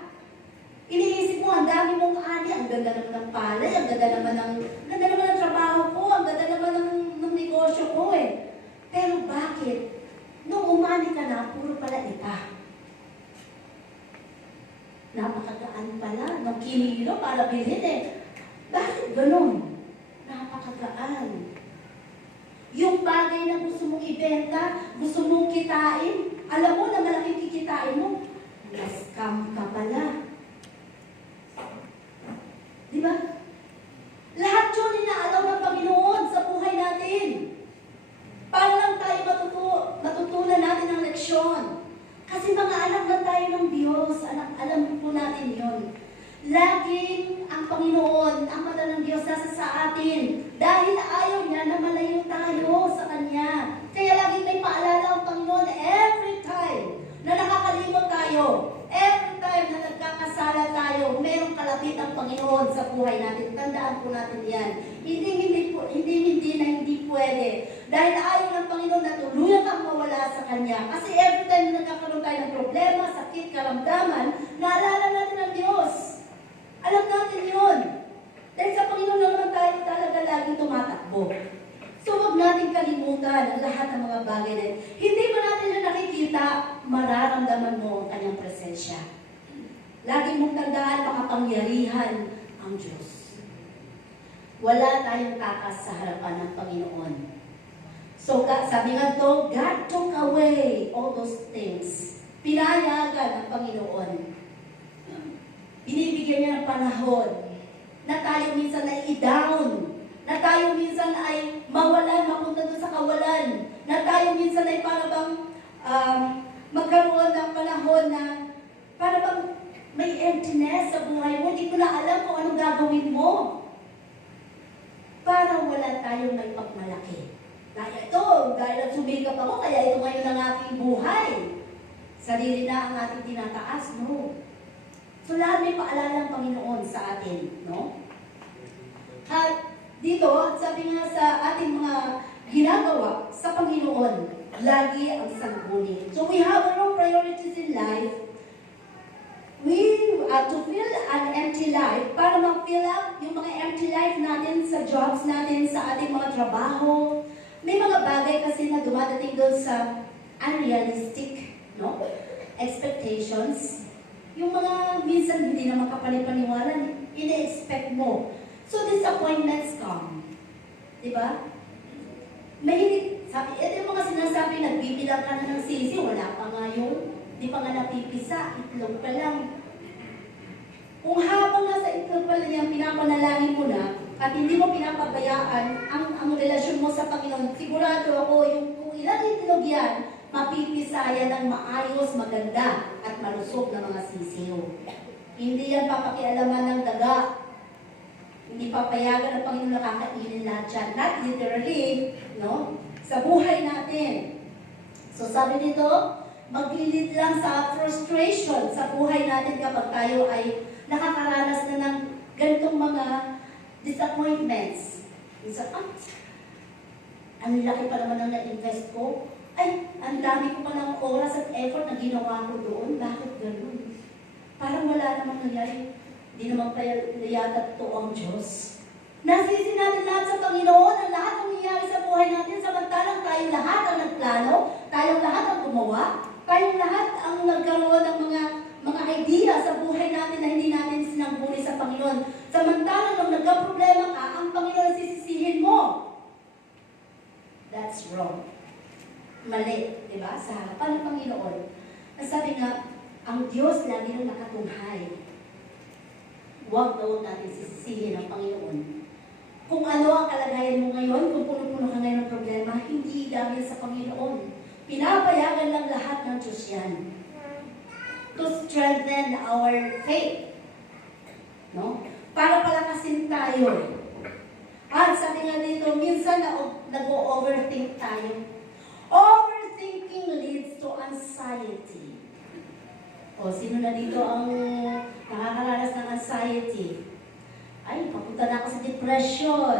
Iniisip mo, ang dami mong ani, ang ganda naman ng palay, ang ganda naman ng trabaho ko, ang ganda naman ng negosyo ko eh. Pero bakit? Nung umani ka na, puro pala ipa. Napakagaan pala, nung kinilo para bilhin eh. Bakit ganun? Napakagaan. Yung bagay na gusto mong ibenta, gusto mong kitain, alam mo na malaking kikitain mo, na-scam ka pala. Di ba? Lahat yun inaalaw ng Panginoon sa buhay natin. Para lang tayo matutunan natin ang leksyon. Kasi mga anak na tayo ng Diyos, alam po natin yun. Laging ang Panginoon, ang mata ng Diyos nasa sa atin. Dahil ayaw niya na malayo tayo sa Kanya. Kaya laging may paalala ang Panginoon every time na nakakalimot tayo. Every time na nagkakasala tayo, merong kalapit ang Panginoon sa buhay natin. Tandaan po natin yan. Hindi pwede. Dahil ayaw ng Panginoon na tuluyan kang mawala sa Kanya. Kasi every time na nagkakaroon tayo ng problema, sakit, karamdaman, naalala natin ang Diyos. Alam natin yun. Dahil sa Panginoon lang naman tayo talaga laging tumatakbo. So huwag natin kalimutan ang lahat ng mga bagay na yun. Hindi mo natin na nakikita, mararamdaman mo ang Kanyang presensya. Lagi mong tandaan, makapangyarihan ang Diyos. Wala tayong takas sa harapan ng Panginoon. So sabi nga to, God took away all those things. Pinayagan ng Panginoon. Binibigyan niya ng panahon na tayo minsan ay i-down, na tayo minsan ay mawalan, mapunta doon sa kawalan, na tayo minsan ay para bang magkaroon ng panahon na para bang may emptiness sa buhay mo, hindi ko na alam kung anong gagawin mo. Para wala tayong may pagmalaki. Dahil sumikap ako, kaya ito ngayon ang ating buhay. Sarili na ang ating tinataas, no? So lahat may paalala ng Panginoon sa atin, no? At dito, sabi nga sa ating mga ginagawa sa Panginoon, lagi ang sangguni. So we have our own priorities in life. To fill an empty life, para ma-fill up yung mga empty life natin sa jobs natin, sa ating mga trabaho. May mga bagay kasi na dumadating doon sa unrealistic, no? Expectations. Yung mga minsan hindi na makapalipaniwala, ina-expect mo. So disappointments come. Diba? Mahilig, ito yung mga sinasabi, nagbibilang ka na ng sisi, wala pa nga yung, di pa nga napipisa, itlog pa lang. Kung habang nasa itlog pa lang yan, pinapanalangin mo na, at hindi mo pinapabayaan ang relasyon mo sa Panginoon, sigurado ako, yung kung ilang itlog yan, mapipisa yan ng maayos, maganda, at malusog na mga sisiyo. Hindi yan papakialaman ng daga. Hindi papayagan ng Panginoon na kakainin lahat yan. Not literally, no? Sa buhay natin. So sabi dito, maglilid lang sa frustration sa buhay natin kapag tayo ay nakakaranas na ng ganitong mga disappointments. Minsan, ang laki pa naman ang na-invest ko. Ay, ang dami ko pa ng oras at effort na ginawa ko doon. Bakit ganun? Parang wala namang nangyari. Hindi naman kaya yata to ang Diyos. Nasisi natin lahat sa Panginoon, ang lahat ng nangyayari sa buhay natin, samantalang tayong lahat ang nagplano, tayong lahat ang gumawa, tayong lahat ang nagkaroon ng mga idea sa buhay natin na hindi natin sinangguni sa Panginoon. Samantalang nung nagka-problema ka, ang Panginoon sisisihin mo. That's wrong. Mali, di ba? Sa harapan ng Panginoon. Sabi nga, ang Diyos lagi nang nakatunghay. Huwag natin sisisihin ang Panginoon. Kung ano ang kalagayan mo ngayon, kung puno-puno ka ngayon ng problema, hindi dahil sa Panginoon. Pinapayagan lang lahat ng Diyos yan. To strengthen our faith. No? Para palakasin tayo. At sabi nga dito, minsan nag-overthink tayo. Overthinking leads to anxiety. O, sino na dito ang nakakaranas ng anxiety? Ay, papunta na ako sa depression.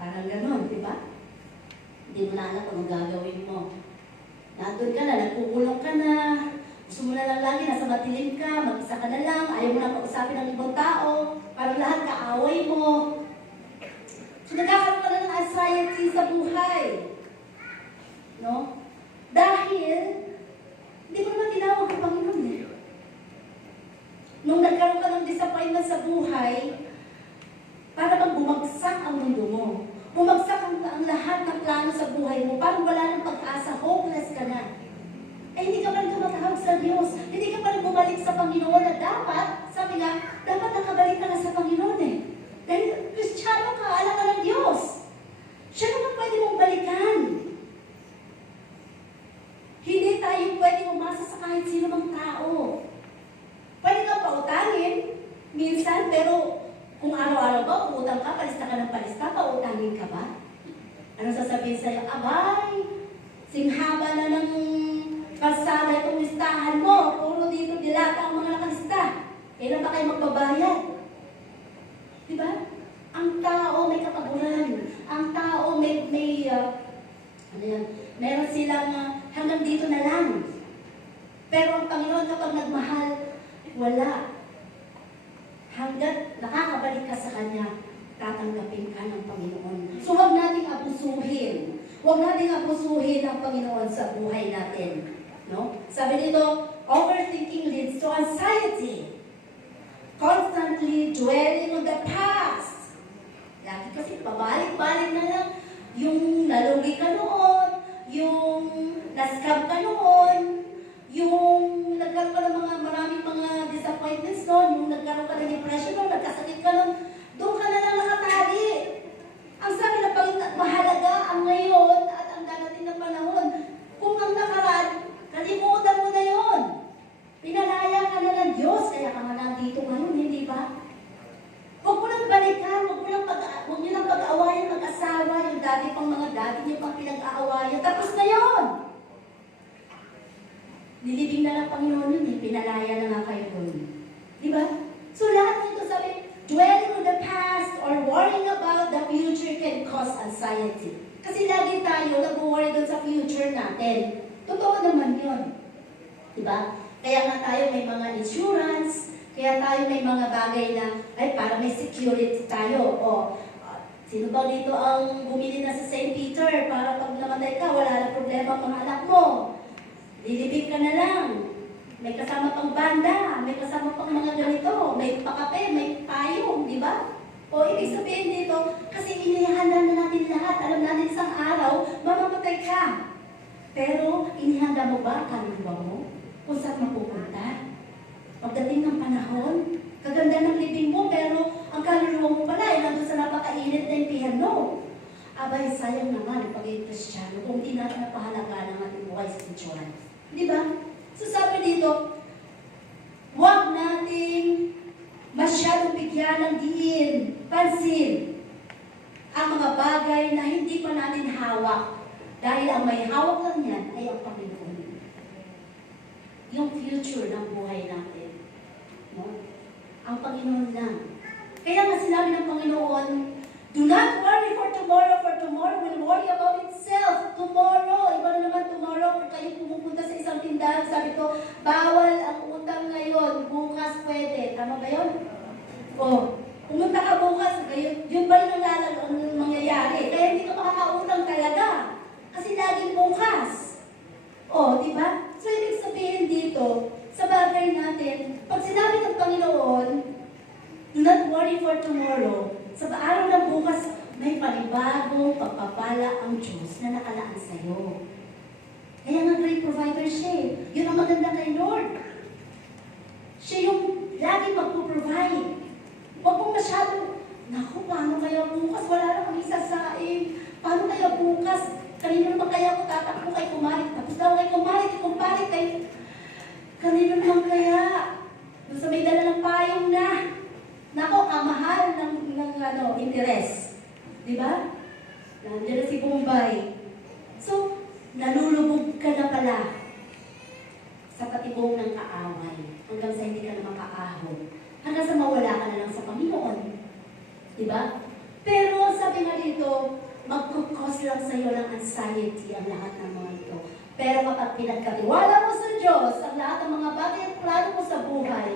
Parang gano'n, di ba? Hindi mo na alam kung anong gagawin mo. Nandun ka na, nagkukulong ka na, gusto mo na lang lagi, nasa matilim ka, mag-isa ka na lang, ayaw mo na kausapin ng ibang tao, parang lahat kaaway mo. So nagkakaroon ka na ng anxiety sa buhay. No? Dahil, hindi mo naman tinawag ang Panginoon eh. Nung nagkaroon ka ng disappointment sa buhay, para bang bumagsak ang mundo mo. Bumagsak ang lahat ng plano sa buhay mo. Parang wala ng pag-asa, hopeless ka na. Eh, hindi ka pa rin tumatawag sa Diyos. Hindi ka pa rin bumalik sa Panginoon na dapat, sabi nga, dapat nakabalik ka na sa Panginoon eh. Dahil Kristiyano ka, alam ka ng Diyos. Siya naman pwede mong balikan. Hindi tayo pwede umasa sa kahit sino mang tao. Pwede kang pautangin, minsan, pero kung araw-araw ba, utang ka, palista ka ng palista, pautangin ka ba? Ano sasabihin sa'yo? Abay, singhaba na ng kalsada itong listahan mo. Puro dito dilata ang mga nakalista. Kailan ba kayo magbabayad? Diba? Ang tao may kapaguran. Ang tao meron silang hanggang dito na lang. Pero ang Panginoon kapag nagmahal, wala. Hanggat nakakabalik ka sa Kanya, tatanggapin ka ng Panginoon. So huwag nating abusuhin. Huwag nating abusuhin ang Panginoon sa buhay natin. No? Sabi dito, overthinking leads to anxiety. Constantly dwelling on the past. Lagi kasi pabalik-balik na lang yung nalugi ka noon, yung nascam ka noon, yung nagkaroon ka ng maraming mga disappointments noon, yung nagkaroon ka ng depression noon, nagkasakit ka noon, doon ka na lang nakatali. Ang sabi na mahalaga ang ngayon at ang darating na panahon. Kung ang nakaraan, kalimutan mo na yon. Pinalaya ka na ng Diyos, kaya ka nga nandito ngayon, hindi ba? Huwag mo lang balikan, huwag nyo lang pag-aawayan mag-asawa, yung dati pang mga dati niyo pang pinag-aawayan. Tapos na yon. Nilibing na lang Panginoon yun, pinalaya na nga kayo doon. Di ba? So lahat nito sabi, dwelling on the past or worrying about the future can cause anxiety. Kasi lagi tayo nag-worry doon sa future natin. Totoo naman yun. Di ba? Kaya nga tayo may mga insurance, kaya tayo may mga bagay na, ay para may security tayo. O, sino ba dito ang bumili na sa St. Peter para pag namatay ka, wala na problema ang mga anak mo. Lilibig ka na lang. May kasama pang banda, may kasama pang mga ganito, may pakape, may payong, di ba? O ibig sabihin dito, kasi inihanda na natin lahat. Alam natin isang araw, mamamatay ka. Pero inihanda mo ba ang kaluluwa mo? Kung saan mapupunta? Pagdating ng panahon, kaganda ng libing mo, pero ang kaluluwa mo pala ay nandun sa napakainit na impyerno. Abay, sayang naman pagiging Kristiyano kung di natin napahalaga ng ating buhay spiritual. Di ba? So sabi dito, huwag nating masyadong bigyan ng diin, pansin, ang mga bagay na hindi pa natin hawak. Dahil ang may hawak lang yan ay ang Panginoon. Yung future ng buhay natin. No? Ang Panginoon lang. Kaya nga sinabi ng Panginoon, do not worry for tomorrow will worry about itself. Tomorrow, iba na naman tomorrow, kung kayo pumupunta sa isang tindahan, sabi ko, bawal ang utang ngayon, bukas pwede. Tama ba yun? O, pumunta ka bukas, yun ba yung mangyayari? Kaya hindi ka makakautang talaga. Kasi laging bukas. O, di ba? So, ibig sabihin dito, sa bagay natin, pag sinabi ng Panginoon, do not worry for tomorrow, sa araw ng bukas, may panibagong pagpapala ang Diyos na nakalaan sa'yo. Kaya nga great provider siya. Yun ang maganda kay Lord. Siya yung lagi magpo-provide. Huwag mong masyadong, naku, paano kaya bukas? Wala na kami sasain. Paano kaya bukas? Kanino naman kaya ako tatakbo kay Kumarit? Tapos daw kay Kumarit, kumparit kay... Kanino naman kaya? Doon sa may dala ng payong na. Nako, ang mahal ng interes. Di ba? Nandiyan na si Bombay. So, nalulubog ka na pala sa patibong ng kaaway. Hanggang sa hindi ka na makaahon. Hanggang sa mawala ka na lang sa Panginoon. Di ba? Pero sabi nga dito, magkukos lang sa sa'yo ng anxiety ang lahat ng mga ito. Pero kapag pinagkatiwala mo sa Diyos ang lahat ng mga bagay at plano mo sa buhay,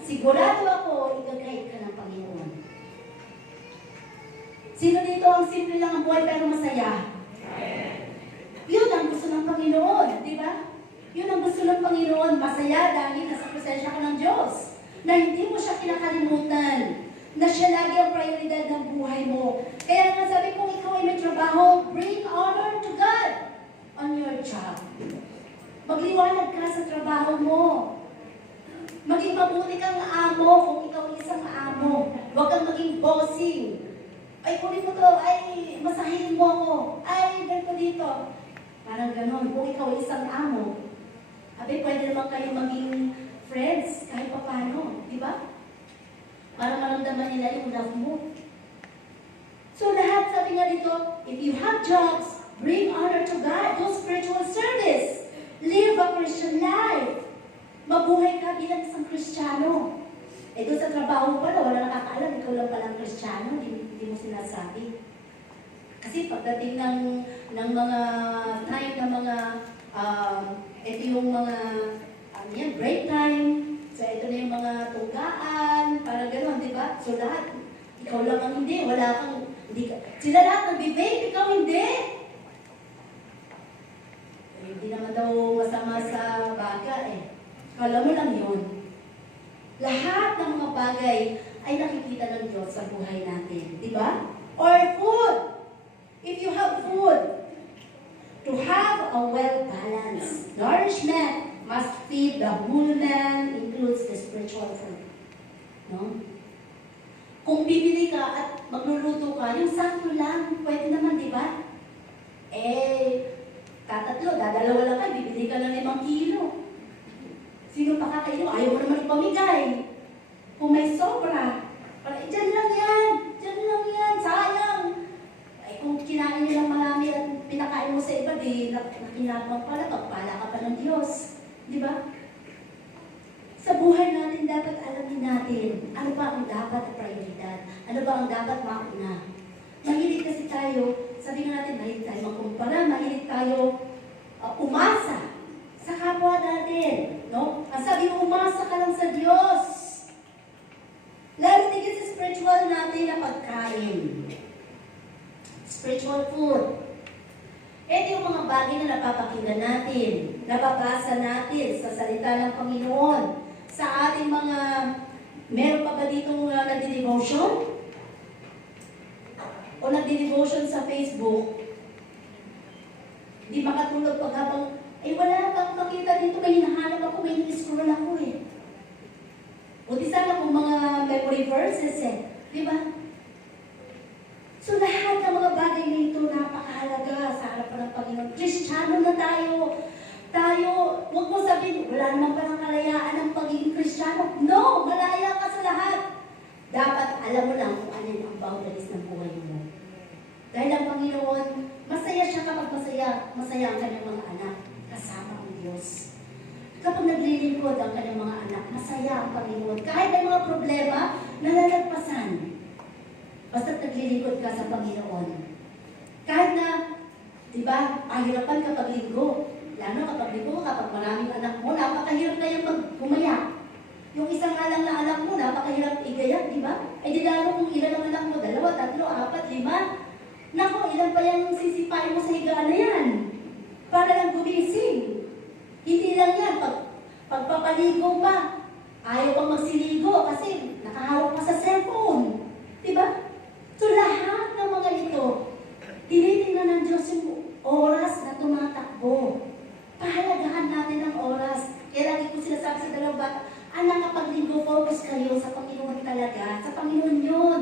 sigurado ako, igagayad ka ng Panginoon. Sino dito ang simple lang ang buhay pero masaya? Yun ang gusto ng Panginoon, di ba? Yun ang gusto ng Panginoon, masaya dahil nasa presensya ka ng Diyos. Na hindi mo siya kinakalimutan. Na siya lagi ang prioridad ng buhay mo. Kaya nga sabi kong ikaw ay may trabaho, bring honor to God on your job. Magliwanag ka sa trabaho mo. Maging mabuti kang amo kung ikaw ay isang amo. Huwag kang maging bossing. Ay, kunin mo to. Ay, masahin mo ako. Ay, ganito dito. Parang ganon. Kung ikaw ay isang amo, abi, pwede naman kayo maging friends kahit pa paano. Di ba? Para maramdaman nila yung love mo. So lahat, sabi nga dito, if you have jobs, bring honor to God. Do spiritual service. Live a Christian life. Mabuhay ka bilang isang Kristiyano. Eh doon sa trabaho pala, wala nakakaalam, ikaw lang palang Kristiyano, hindi mo sinasabi. Kasi pagdating ng mga time ng mga, ito yung mga, break time, so ito na yung mga tugaan, para gano'n, di ba? So lahat, ikaw lang ang hindi, wala kang, hindi ka, sila lahat nag-debate, ikaw hindi. Eh, hindi naman daw masama sa baga eh. Kala mo lang yun. Lahat ng mga bagay ay nakikita ng Diyos sa buhay natin, di ba? Or food. If you have food, to have a well-balanced nourishment must feed the whole man, includes the spiritual food. No? Kung bibili ka at magluluto ka, yung sakto lang, pwede naman, di ba? Eh, tatatlo, dadalawa lang kayo, bibili ka ng 5 kilo. Sino pa kakainin mo? Ayaw mo naman ipamigay. Kung may sobra, para, dyan lang yan, sayang. Ay, kung kinain nyo lang marami at pinakain mo sa iba, di nakinabang pala, pagpala ka pa ng Diyos. Di ba? Sa buhay natin, dapat alamin natin, ano ba ang dapat prioridad? Ano ba ang dapat mauna? Mahilig kasi tayo, sabi nga natin, mahilig tayo magkumpara, mahilig tayo umasa sa kapwa natin. No? Ang sabi mo, umasa ka lang sa Diyos. Lalo tigil sa spiritual natin na pagkain. Spiritual food. Ito yung mga bagay na napapakinggan natin, nababasa natin sa salita ng Panginoon. Sa ating mga, meron pa ba ditong nagdi-devotion? O nagdi-devotion sa Facebook? Hindi makatulog pag habang, wala kang makita dito, may hinahanap ako, may scroll ako eh. Buti sana kung mga memory verses eh. Di ba? So lahat ng mga bagay nito napakahalaga sa harapan ng Panginoon. Kristiyano na tayo. Huwag mo sabihin, wala naman palang kalayaan ng pagiging Kristiyano. No! Malaya ka sa lahat. Dapat alam mo lang kung ano ang boundaries ng buhay mo. Dahil ang Panginoon, masaya siya kapag masaya ang kanyang mga anak. Kasama ang Diyos. Kapag naglilingkod ang kanyang mga anak, masaya ang Panginoon. Kahit may mga problema, nalalagpasan. Basta't naglilingkod ka sa Panginoon. Kahit na, di ba, pahirapan kapag linggo. Lalo kapag linggo, kapag maraming anak mo, napakahirap na yung magpumaya. Yung isang alang na anak mo, napakahirap igayak, di ba? Ay di lalo kung ilan ang anak mo, 2, 3, 4, 5. Nako, ilan pa yung sisipain mo sa higaan na yan? Para lang gumising. Hindi lang yan, pagpapaligo pa, ayaw pang magsiligo kasi nakahawak pa sa cellphone. Diba? So lahat ng mga ito, tinitingnan ng Diyos yung oras na tumatakbo. Pahalagahan natin ang oras. Kaya lagi ko sinasabi sa dalawang bata, anak, kapag linggo, focus kayo sa Panginoon talaga. Sa Panginoon yun.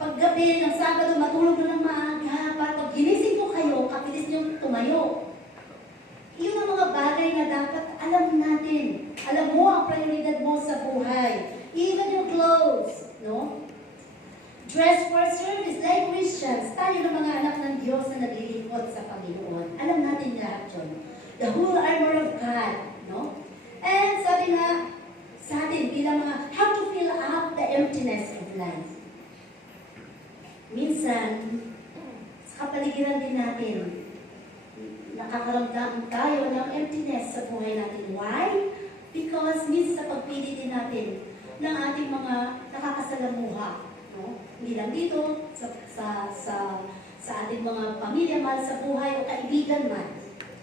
Paggabi ng Sabado, matulog na ng maaga. Para pag ginising ko kayo, kapilis nyo tumayo. Yun ang mga bagay na dapat alam natin. Alam mo ang prioridad mo sa buhay. Even your clothes, no? Dress for service, like Christians. Tayo ng mga anak ng Diyos na naglilingkod sa Panginoon. Alam natin lahat yun. The whole armor of God, no? And sabi nga sa atin bilang mga, how to fill up the emptiness of life. Minsan, sa sa kapaligiran din natin. Nakakaramdam tayo ng emptiness sa buhay natin. Why? Because minsan sa pagpili din natin ng ating mga nakakasalamuha. No? Hindi lang dito, sa ating mga pamilya man, sa buhay o kaibigan man.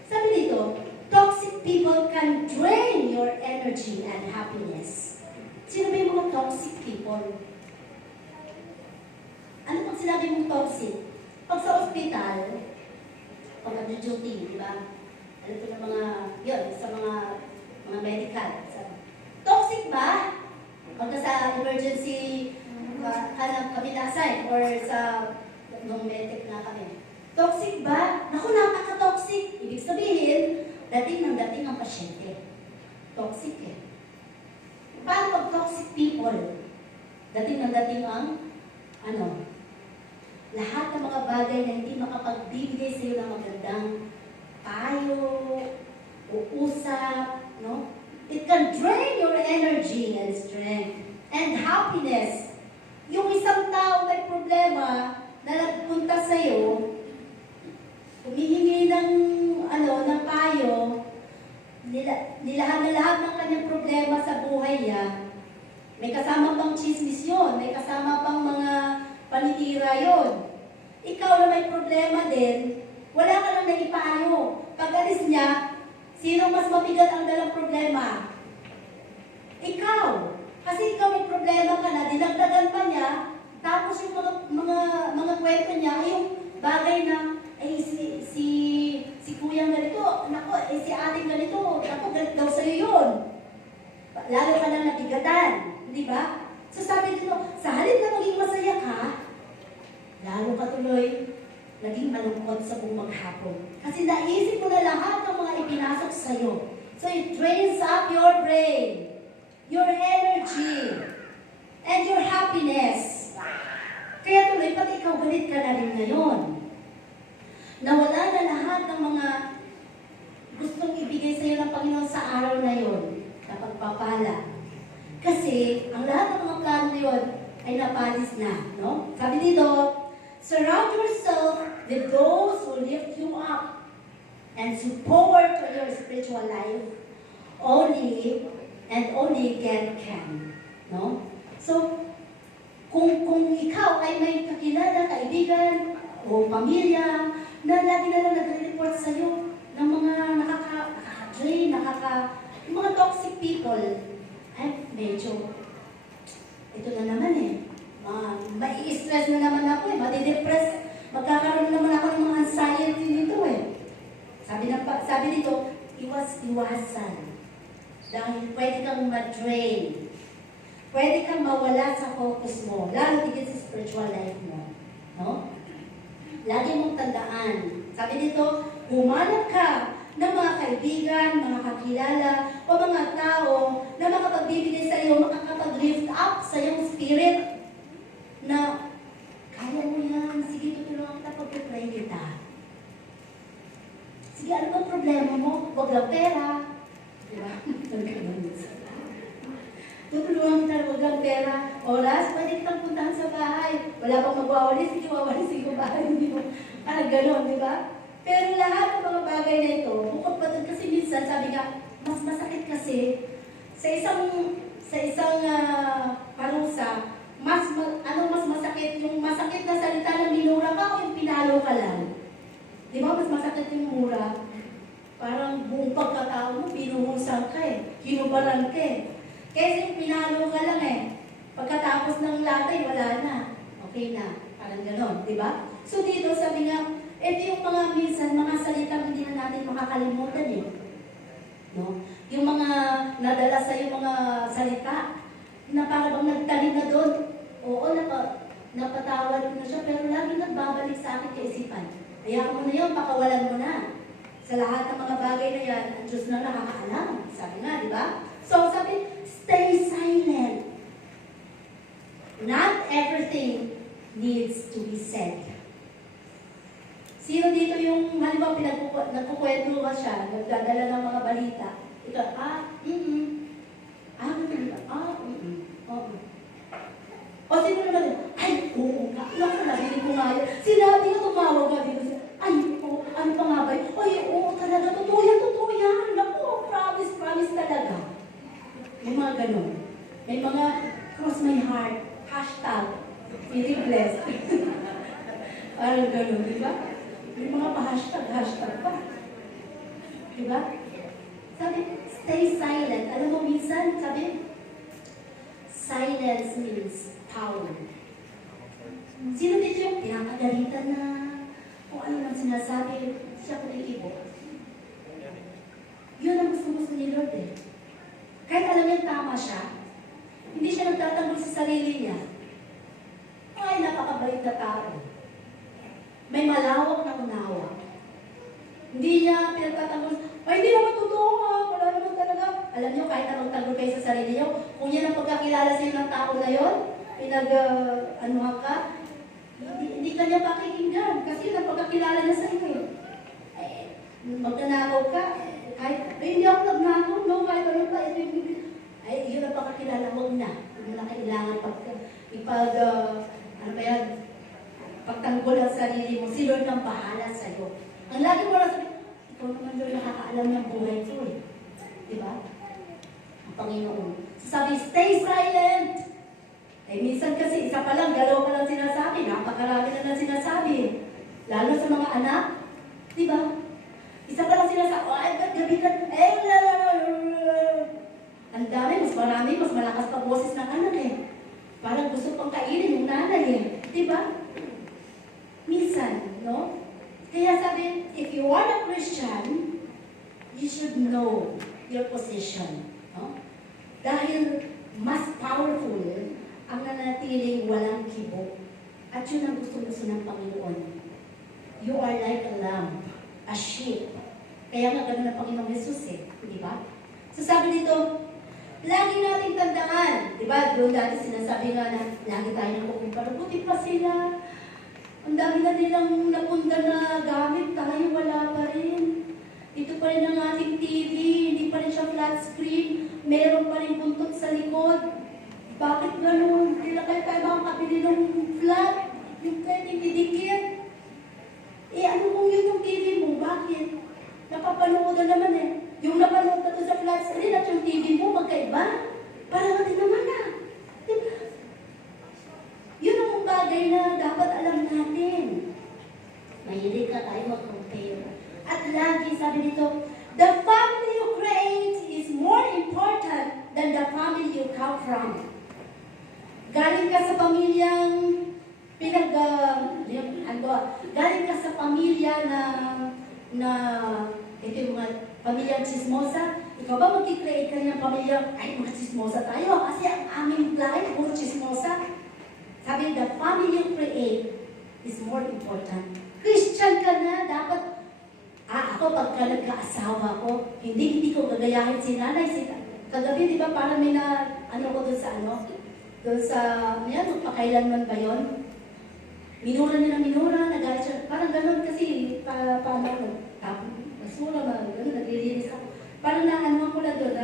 Sabi dito, toxic people can drain your energy and happiness. Sino ba yung mga toxic people? Ano pag sinabi mong toxic? Pag sa ospital, pag nag-duty, di ba? Ano ito ng mga, yun, sa mga medical. Toxic ba? Pag sa emergency, kabitasan, or sa nung medic na kami. Toxic ba? Naku, napaka-toxic. Ibig sabihin, dating ang pasyente. Toxic eh. Paano pag toxic people? Dating ang, lahat ng mga bagay na hindi makapagbibigay sa iyo ng magandang payo, o usap, no? It can drain your energy and strength and happiness. Yung isang tao may problema na nagpunta sa iyo, humihingi ng payo, nilahat ng kanyang problema sa buhay niya. May kasama pang chismis yun, may kasama pang mga panitira yun. Ikaw na may problema din, wala ka lang naipayo. Pag alis niya, sino mas mabigat ang dalang problema? Ikaw. Kasi ikaw may problema ka na, dinagdagan pa niya, tapos yung mga kwento niya ay yung bagay na, ay si kuyang ganito, naku, si ating ganito, naku, ganito daw sa'yo yun. Lalo ka lang nabigatan, di ba? So sabi dito, sa halip na maging masaya ka, lalo ka tuloy naging malungkot sa buong maghapon. Kasi naisip mo na lahat ng mga ipinasok sa'yo. So it drains up your brain, your energy, and your happiness. Kaya tuloy, pag ikaw galit ka na rin ngayon, nawala na lahat ng mga gustong ibigay sa iyo ng Panginoon sa araw na yon, na pagpapala. Kasi, ang lahat ng mga plano na yun ay napalis na, no? Sabi dito, surround yourself with those who lift you up and support your spiritual life only God can, no? So, kung ikaw ay may kakilala, kaibigan, o pamilya, na lagi na lang nagre-report sa'yo ng mga nakaka-drain, yung mga toxic people, ay medyo, ito na naman eh, mai-stress na naman ako eh, madidepress, magkakaroon na naman ako ng mga anxiety dito eh. Sabi dito, iwasan. Dahil pwede kang ma-drain. Pwede kang mawala sa focus mo, lalo tigit sa spiritual life mo. No? Lagi mong tandaan. Sabi dito, humanap ka ng mga kaibigan, mga kakilala, o mga tao na makapagbibigay sa iyo, makakapag-lift up sa iyong spirit na kaya mo yan, sige tutulungan kita pag-pray kita. Sige, ano ba problema mo? Huwag lang pera. Diba? Tutulungan kita, huwag lang pera. Oras, pwede kitang puntahan sa bahay. Wala pang magwawali, sige wawali sa bahay. Parang gano'n, di ba? Pero lahat ng mga bagay na ito, bukod pa doon kasi minsan, sabi nga, mas masakit kasi sa isang parusa, mas masakit? Yung masakit na salita na minura ka o yung pinalo ka lang? Di ba, mas masakit yung mura? Parang buong pagkatao mo, binuhusan ka eh, kinubaran ka eh. Kaya yung pinalo ka lang eh, pagkatapos ng latay, wala na. Okay na, parang gano'n, di ba? So dito, sabi nga, ito yung mga minsan, mga salitang hindi na natin makakalimutan eh. No? Yung mga nadala sa yung mga salita, na parang nagtalim na doon, oo, napatawad ko na siya, pero lagi nagbabalik sa akin kaisipan. Hayaan mo na yun, pakawalan mo na. Sa lahat ng mga bagay na yan, ang Diyos na nakakaalam. Sabi nga, di ba? So sabi, stay silent. Not everything needs to be said. Sino dito yung, halimbawa, nagkukwento ka siya, nagdadala ng mga balita. Ito, oo. O sino naman, ay, oo nga, naku, narinig ko nga yun. Sinabi ko, tumawag ka dito May mga ganun. May mga cross my heart, hashtag, feeling blessed. Parang ganun, di ba? May mga pa-hashtag pa. Di ba? Sabi, stay silent. Alam mo, minsan, sabi, silence means power. Sino dito yung pinakagalitan na kung ano nang sinasabi, siya ko iibo? Yun ang gusto ni Lord eh. Kahit alam niya tama siya, hindi siya nagtatanggol sa sarili niya. Ay, napakabait na tao. May malawak na unawa. Hindi niya pinagtatanggol, ay, hindi naman totoo ha, wala naman talaga. Alam niyo, kahit na magtanggol kayo sa sarili niyo, kung yan ang pagkakilala sa iyo ng tao na yon, anuhan ka, hindi ka niya pakikinggan kasi yun ang pagkakilala niya sa iyo. Magkanakaw ka, kahit, hindi ako nagnakaw, no, kahit ano pa, ay, yun ang pagkakilala, huwag na. Hindi na kailangan pagtanggol ang sarili mo, si Lord ang bahala sa iyo. Ang lagi mo lang sabi, ikaw naman Lord nakakaalam ng buhay ko eh. Diba? Ang Panginoon. Sabi, stay silent. Eh, minsan kasi, isa pa lang, dalawa pa lang sinasabi, napakarami na sinasabi. Lalo sa mga anak, diba? Isa pa lang sinasabi, oh, ay, gabi ka, ang dami, mas marami, mas malakas pa boses ng anak eh. Parang gusto pang kainin yung nanay eh. Diba? Minsan, no? Kaya sabi, if you are a Christian, you should know your position. No? Dahil mas powerful ang nanatiling walang kibo. At yun ang gusto-gusto ng Panginoon. You are like a lamb, a sheep. Kaya nga ganun ang Panginoong Jesus eh. Di ba? So sabi dito, lagi nating tandaan. Di ba? Doon dati sinasabi nga na lagi tayo nang kukumpara. Buti pa sila. Ang dami na nilang napunda na gamit. Tayo wala pa rin. Ito pa rin ang ating TV. Hindi pa rin siya flat screen. Meron pa rin buntot sa likod. Bakit ganun? Kailan kayo tayo makakabili ng flat? Yung pwedeng didikit? Eh ano kung yun yung TV mo? Bakit? Napapanood na naman eh. Yung napanood na to sa flat screen at yung TV mo, magkaiba. Parang natin naman na. Diba? Yun ang bagay na dapat alam natin. Mahilig ka tayo mag-compare. At lagi sabi dito, the family you create is more important than the family you come from. Galing ka sa pamilyang galing ka sa pamilya na ito yung mga pamilyang chismosa. Ikaw ba mag-create ka ng pamilya, ay mga chismosa tayo kasi ang aming lahi puro chismosa. Sabi, the family you create is more important. Christian ka na, dapat, ako pagka nagka-asawa ko, hindi ko gagayahin si nanay. Kagabi, di ba, parang may ko doon sa, magpakailanman ba yun? Minura niya na minura, nagalit siya. Parang ganun kasi, basura ba, gano'n, naglilinis ako. Parang ko lang doon,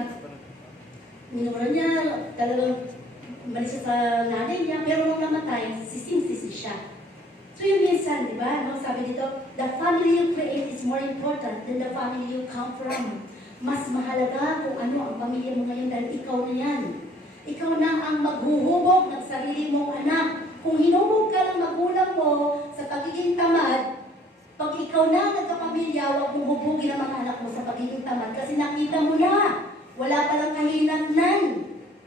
minura niya, talagang umalis siya sa nanay niya, pero nung namatay, sising-sisi siya. So yung minsan, di ba, no? Sabi dito, the family you create is more important than the family you come from. Mas mahalaga kung ano ang pamilya mo ngayon dahil ikaw na yan. Ikaw na ang maghuhubog ng sarili mong anak. Kung hinubog ka ng magulang mo sa pagiging tamad, pag ikaw na nagkapamilya, huwag mong hubugin ang mga anak mo sa pagiging tamad kasi nakita mo na, wala palang kahinatnan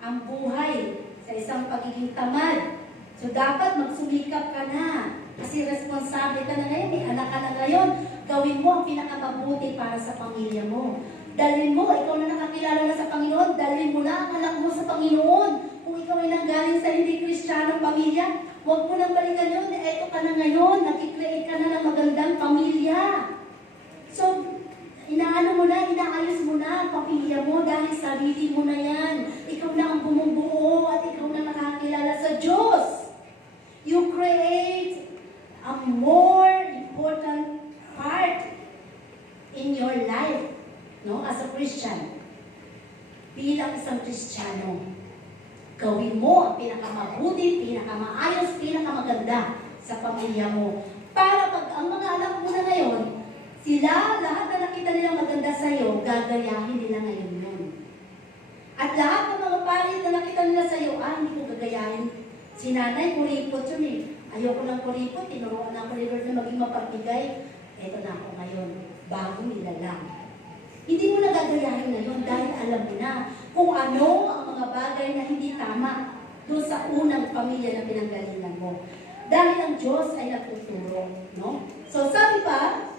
ang buhay sa isang pagiging tamad. So dapat magsumikap ka na kasi responsable ka na ngayon, may anak ka na ngayon, gawin mo ang pinakamabuti para sa pamilya mo. Dalhin mo, ikaw na nakakilala na sa Panginoon, dalhin mo na ang anak mo sa Panginoon. Kung ikaw ay nanggaling sa hindi Kristiyanong pamilya, huwag mo nang balikan yun, eto ka na ngayon, nakikreate ka na ng magandang pamilya. So, inaayos mo na ang pamilya mo dahil sarili mo na yan. Ikaw na ang bumubuo at ikaw na nakakilala sa Diyos. You create a more important part in your life, no? As a Christian. Bilang isang Kristiyano, gawin mo ang pinakamabuti, pinakamaayos, pinakamaganda sa pamilya mo. Para pag ang mga anak mo na ngayon, sila, lahat na nakita nilang maganda sa iyo, gagayahin nila ngayon yun. At lahat ng mga pangit na nakita nila sa iyo, hindi ko gagayahin. Si nanay, kuripot yun eh. Ayoko ng kuripot, tinuruan ako ni Lord na maging mapagbigay. Eto na ako ngayon, bagong nilalang. Hindi mo na gagayahin ngayon dahil alam mo na kung ano ang mga bagay na hindi tama doon sa unang pamilya na pinanggalingan mo. Dahil ang Diyos ay nagtuturo, no? So sabi pa,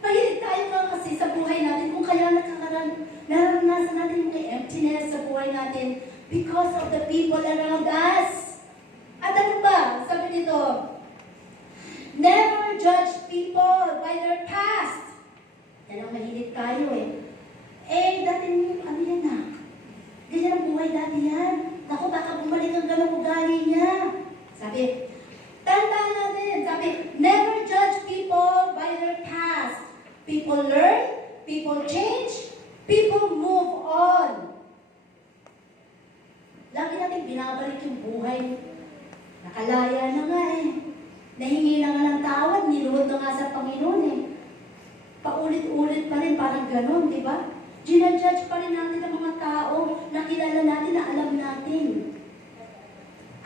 mahilig tayo kasi sa buhay natin kung kaya naranasan natin yung emptiness sa buhay natin because of the people around us. At ano ba? Sabi dito, never judge people by their past. Yan ang mahilig tayo eh. Dati ano yan na? Ganyan ang buhay dati yan. Naku, baka bumalik ang ganang ugali niya. Sabi, tandaan natin, sabi, never judge people by their past. People learn, people change, people move on. Lagi natin binabalik yung buhay. Nakalaya na nga eh. Nahingi na nga ng tawad, niluhod na nga sa Panginoon eh. Paulit-ulit pa rin, parang ganon, di ba? Ginajudge pa rin natin ang mga tao na kilala natin, na alam natin.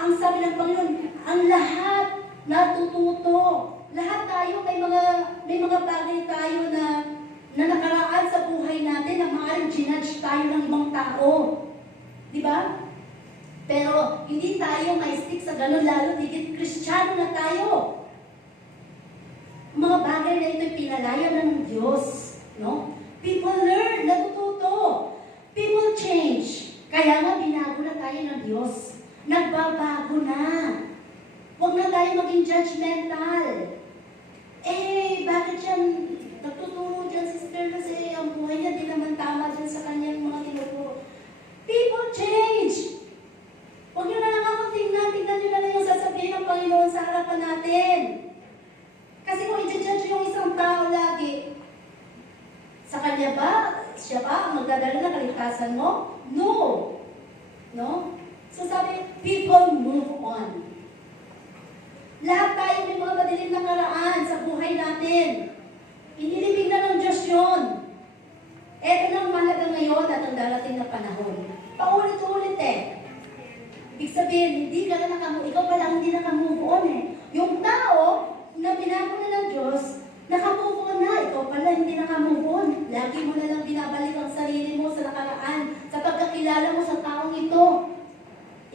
Ang sabi ng Panginoon, ang lahat natututo. Lahat tayo, may mga bagay tayo na nakaraan sa buhay natin na maaaring ginudge tayo ng ibang tao. Di ba? Pero hindi tayo may stick sa ganun, lalo digit Kristiyano na tayo. Mga bagay na ito'y pinalaya na ng Diyos. No? People learn, natututo. People change. Kaya nga binago na tayo ng Diyos. Nagbabago na. Huwag na tayo maging judgmental. Bakit yan? Nagtuturo dyan si Sister kasi ang buhay niya di naman tama dyan sa kanyang mga tinuturo. People change. Huwag nyo na lang ako tingnan nyo na lang yung sasabihin ng Panginoon sa harapan natin. Kasi kung i-judge yung isang tao lagi, sa kanya ba? Siya ba ang magdadala ng kaligtasan mo? No. No? So sabi, people move on. Lahat tayo may mga madilim na karaan sa buhay natin. Inilibig na ng Diyos yun. Eto na ang mahalaga ngayon at ang darating na panahon. Paulit-ulit eh. Ibig sabihin, hindi ka na ikaw pala hindi nakamove on eh. Yung tao na binago na ng Diyos, nakamove on na. Ikaw pala hindi nakamove on. Lagi mo na lang binabalik ang sarili mo sa nakaraan, sa pagkakilala mo sa taong ito.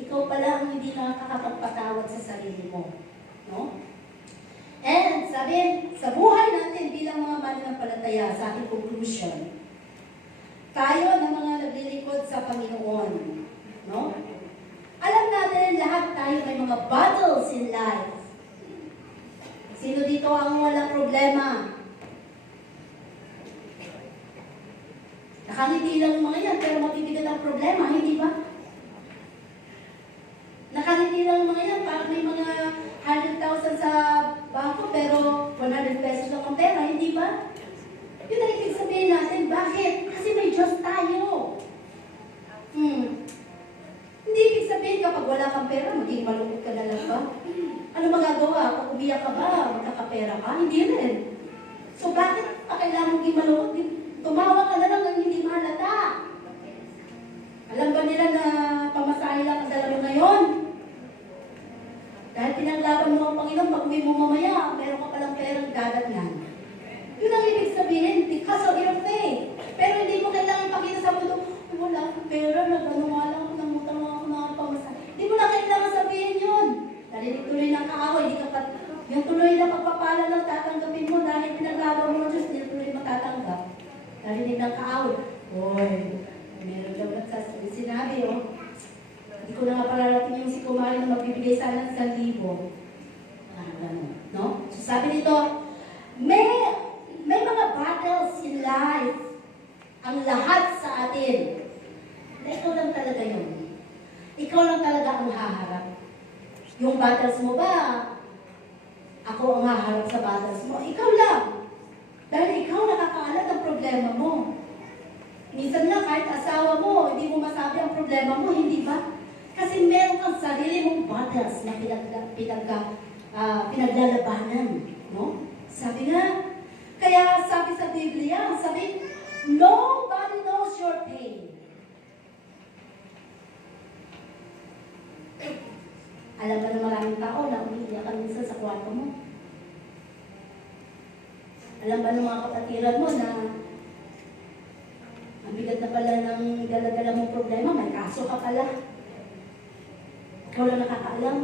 Ikaw pala ang hindi nakakapagpatawad sa sarili mo. No? And sabi, sa buhay natin bilang mga mananampalataya, sa ating conclusion, tayo na mga naglilingkod sa Panginoon. No? Alam natin, lahat tayo may mga battles in life. Sino dito ang walang problema? Nakangiti lang mga yan, pero mabibigat ang problema, hindi ba? Nakangiti lang mga yan, parang may mga 100,000 sa bangko, pero 100 pesos lang ang pera, hindi ba? Yun ang ibig sabihin natin, bakit? Kasi may Diyos tayo. Hindi ibig sabihin kapag wala kang pera, maging malungkot ka na lang ba? Ano magagawa? Pag umiyak ka ba, magkakapera ka? Hindi rin. So bakit kailangan maging malungkot? Tumawa ka na lang ng hindi mahalata. Alam ba nila na pamasahe lang ang dala mo ngayon? Dahil pinaglaban mo ang Panginoon, pag uwi mo mamaya, meron ka palang perang dadatnan. Yun ang ibig sabihin, because of your faith. Pero hindi mo kailangan ipakita sa mundo, wala akong pera, nagano nga lang ako, namutang ako ng pamasahe. Hindi mo na kailangan sabihin yun. Dahil tuloy ng kaaway, yung tuloy na pagpapala lang tatanggapin mo dahil pinaglaban mo ng Diyos, hindi tuloy matatanggap. Narinig ng kaaway, oy, meron daw sinabi, hindi ko na nga pararating yung si Kumari na magbibigay sana ng 1,000. No? So sabi dito, may mga battles in life ang lahat sa atin. Na ikaw lang talaga yun. Ikaw lang talaga ang haharap. Yung battles mo ba, ako ang haharap sa battles mo? Ikaw lang. Dahil ikaw nakakaalam ng problema mo. Minsan nga kahit asawa mo, hindi mo masabi ang problema mo, hindi ba? Kasi meron kang sarili mong battles na pinaglalabanan. No? Sabi nga, kaya sabi sa Biblia, sabi, nobody knows your pain. ng tao na umiiyak ka minsan sa kwarto mo. Alam ba ng mga kapatiran mo na ang bigat na pala ng dala-dala mong problema, may kaso ka pala. Ikaw lang nakakaalam.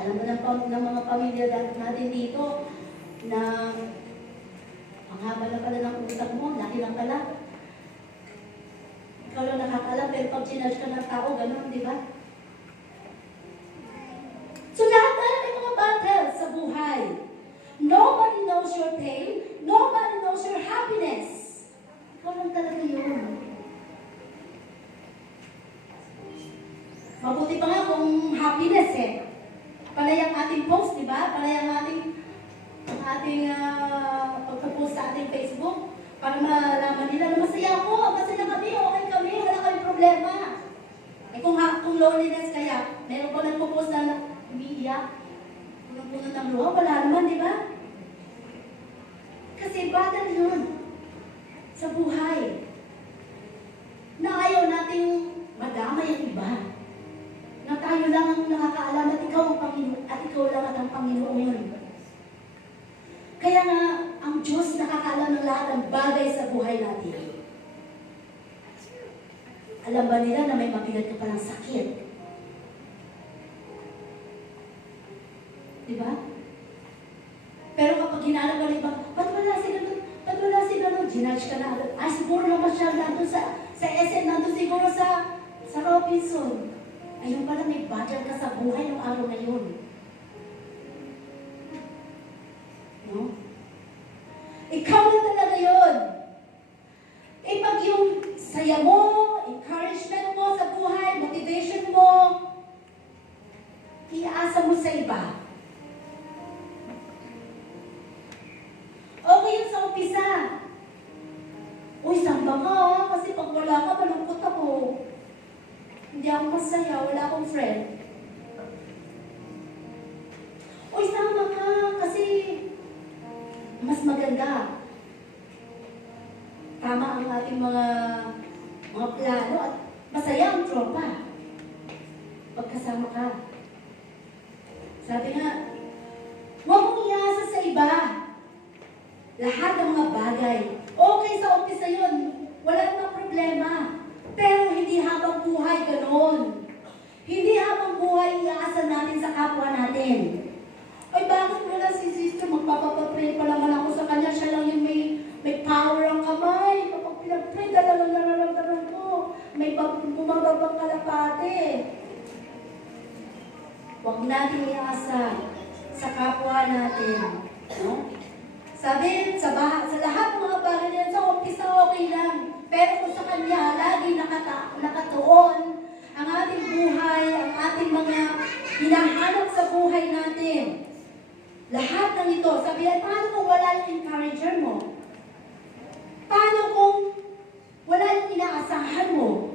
Alam mo ng mga pamilya natin dito na ang haba na pala ng utak mo, laki lang pala. Ikaw lang nakakaalam, pero pag ginudge ka ng tao, gano'n, di ba? So lahat tayo may mga battles sa buhay. Nobody knows your pain. Nobody knows your happiness. Ikaw lang talaga yun. Mabuti pa nga kung happiness eh. Panay ang ating post, di ba? Panay ang ating pagpo-post sa ating Facebook para malaman nila na masaya ako, masaya kami, okay kami, wala kami problema. Eh kung loneliness kaya, meron pa nagpo-post na umiiyak, punong-puno ng luha, wala naman, di ba? Kasi battle yun sa buhay na ayaw nating madamay ang iba. Na tayo lang ang nakakaalam at ikaw ang Panginoon at ikaw lang at ang Panginoon. Kaya nga, ang Diyos nakakaalam ng lahat ng bagay sa buhay natin. Alam ba nila na may mabigat ka palang sakit? Diba? Pero kapag hinanap ka rin ba, ba't wala si ganun? Ba't wala si ganun? Ginudge ka na agad. Ay, siguro naman siya nandun sa SM, nandun siguro sa Robinson. Ayun pala, may battle ka sa buhay ng araw na yun. No? Ikaw na talaga yun. Eh pag yung saya mo, encouragement mo sa buhay, motivation mo, iaasa mo sa iba. Okay yun sa umpisa. Uy, samba ka kasi pag wala ka, malungkot ako. Hindi ako masaya, wala akong friend. Uy, sama ka kasi mas maganda. Tama ang ating mga plano at masaya ang tropa. Pagkasama ka. Sabi nga, huwag mong iasa sa iba. Lahat ng mga bagay. Okay sa umpisa yun. Wala namang problema. Pero hindi habang buhay ganoon. Hindi habang buhay iasa natin sa kapwa natin. Ay, bakit wala si sister? Magpapapapray pa naman ako sa kanya. Siya lang yung may power ang kamay. Kapag pinag-pray, dalalang ko. May bumababang kalapate. Huwag natin iasa sa kapwa natin. No? Sabi, sa lahat ng mga bagay niyan, sa umpisa okay lang. Pero kung sa kanya, lagi nakatuon ang ating buhay, ang ating mga hinahanap sa buhay natin. Lahat ng ito, sabihan, paano kung wala yung encourager mo? Paano kung wala yung inaasahan mo?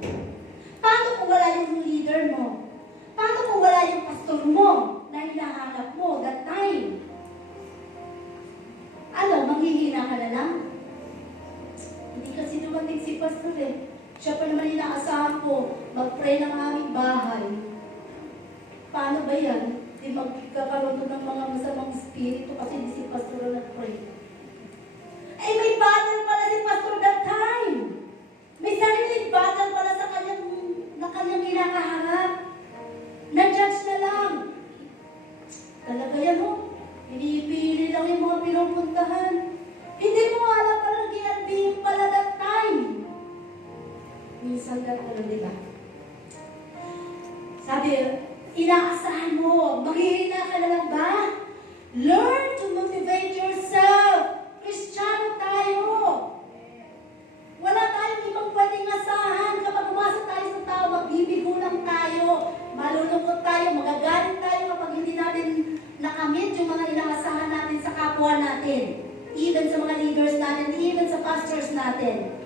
Paano kung wala yung leader mo? Paano kung wala yung pastor mo na hinahanap mo that time? Ano, manghihina ka na lang? Hindi kasi dumating si pastor eh. Siya pa naman inaasahan ko, mag-pray ng aming bahay. Paano ba yan? Di magkakaroon ng mga masamang spirito kasi hindi si pastor na nag-pray. Eh, may battle pala si pastor that time. May sariling battle pala sa kanyang kinakaharap. Na-judge na lang. Talaga yan ho. Pinipili lang yung mga pinupuntahan. Hindi mo alam pala ginabing pala that time. Minsan gano'n, di ba? Sabi, inaasahan mo, maghihina ka na lang ba? Learn to motivate yourself. Kristiyano tayo. Wala tayong ibang pwedeng asahan. Kapag umasa tayo sa tao, magbibigo lang tayo. Malulungkot tayo, magagalit tayo kapag hindi natin nakamit yung mga inaasahan natin sa kapwa natin. Even sa mga leaders natin, even sa pastors natin.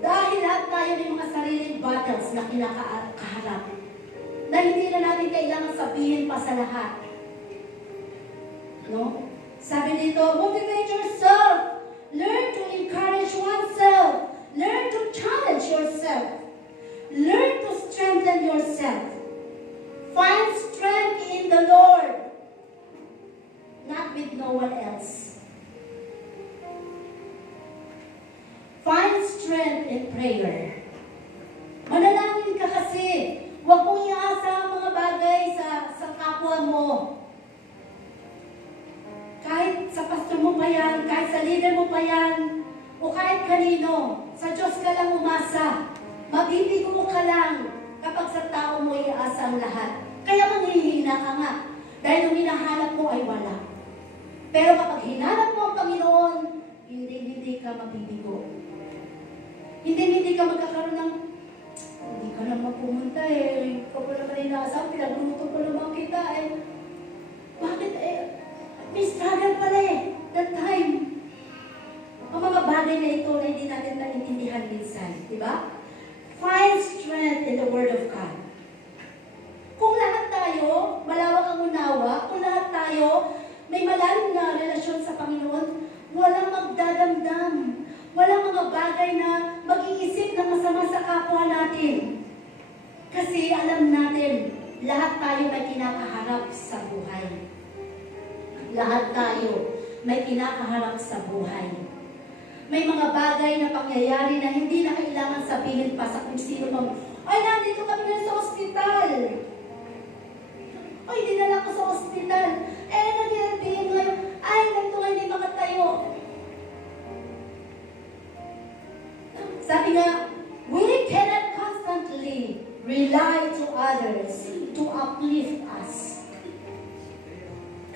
Dahil lahat tayo may mga sariling battles na kinakaharap. Na hindi na natin kailangan sabihin pa sa lahat. No? Sabi dito, motivate yourself. Learn to encourage oneself. Learn to challenge yourself. Learn to strengthen yourself. Find the Lord, not with no one else. Find strength in prayer. Manalangin ka kasi. Huwag mong iasa ang mga bagay sa kapwa mo. Kahit sa pastor mo pa yan, kahit sa leader mo pa yan, o kahit kanino, sa Diyos ka lang umasa. Mabibigo ka lang kapag sa tao mo iasa ang lahat. Kaya manghihina ka nga. Dahil yung hinahanap mo ay wala. Pero kapag hinanap mo ang Panginoon, hindi ka mabibigo. Hindi ka magkakaroon ng, hindi ka naman pumunta eh. Ikaw pa naman inaasahan, pinagluto ko naman kita eh. Bakit eh? May struggle pala eh. That time. Ang mga bagay na ito na hindi natin naintindihan minsan. Diba? Find strength in the Word of God. Kung lahat tayo, malawak ang unawa, kung lahat tayo, may malalim na relasyon sa Panginoon, walang magdadamdam. Walang mga bagay na mag-iisip na masama sa kapwa natin. Kasi alam natin, lahat tayo may kinakaharap sa buhay. Lahat tayo may kinakaharap sa buhay. May mga bagay na pangyayari na hindi na kailangan sabihin pa sa kung sino mang, ay, nandito kami na sa ospital. Ay, dinala ko sa ospital. Eh, nag-iarbihin ngayon. Ay, ganito nga hindi makatayo. Sabi nga, we cannot constantly rely to others to uplift us.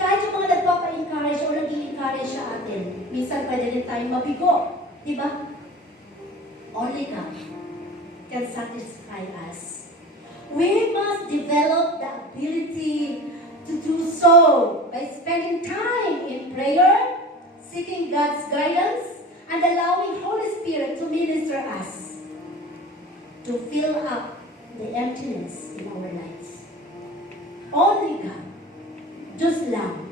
Kahit yung mga nagpapa-encourage o nag-i-encourage sa atin, minsan pwede rin tayong mabigo. Diba? Only God can satisfy us. We must develop the ability to do so by spending time in prayer, seeking God's guidance, and allowing Holy Spirit to minister us, to fill up the emptiness in our lives. Only God, Diyos lang,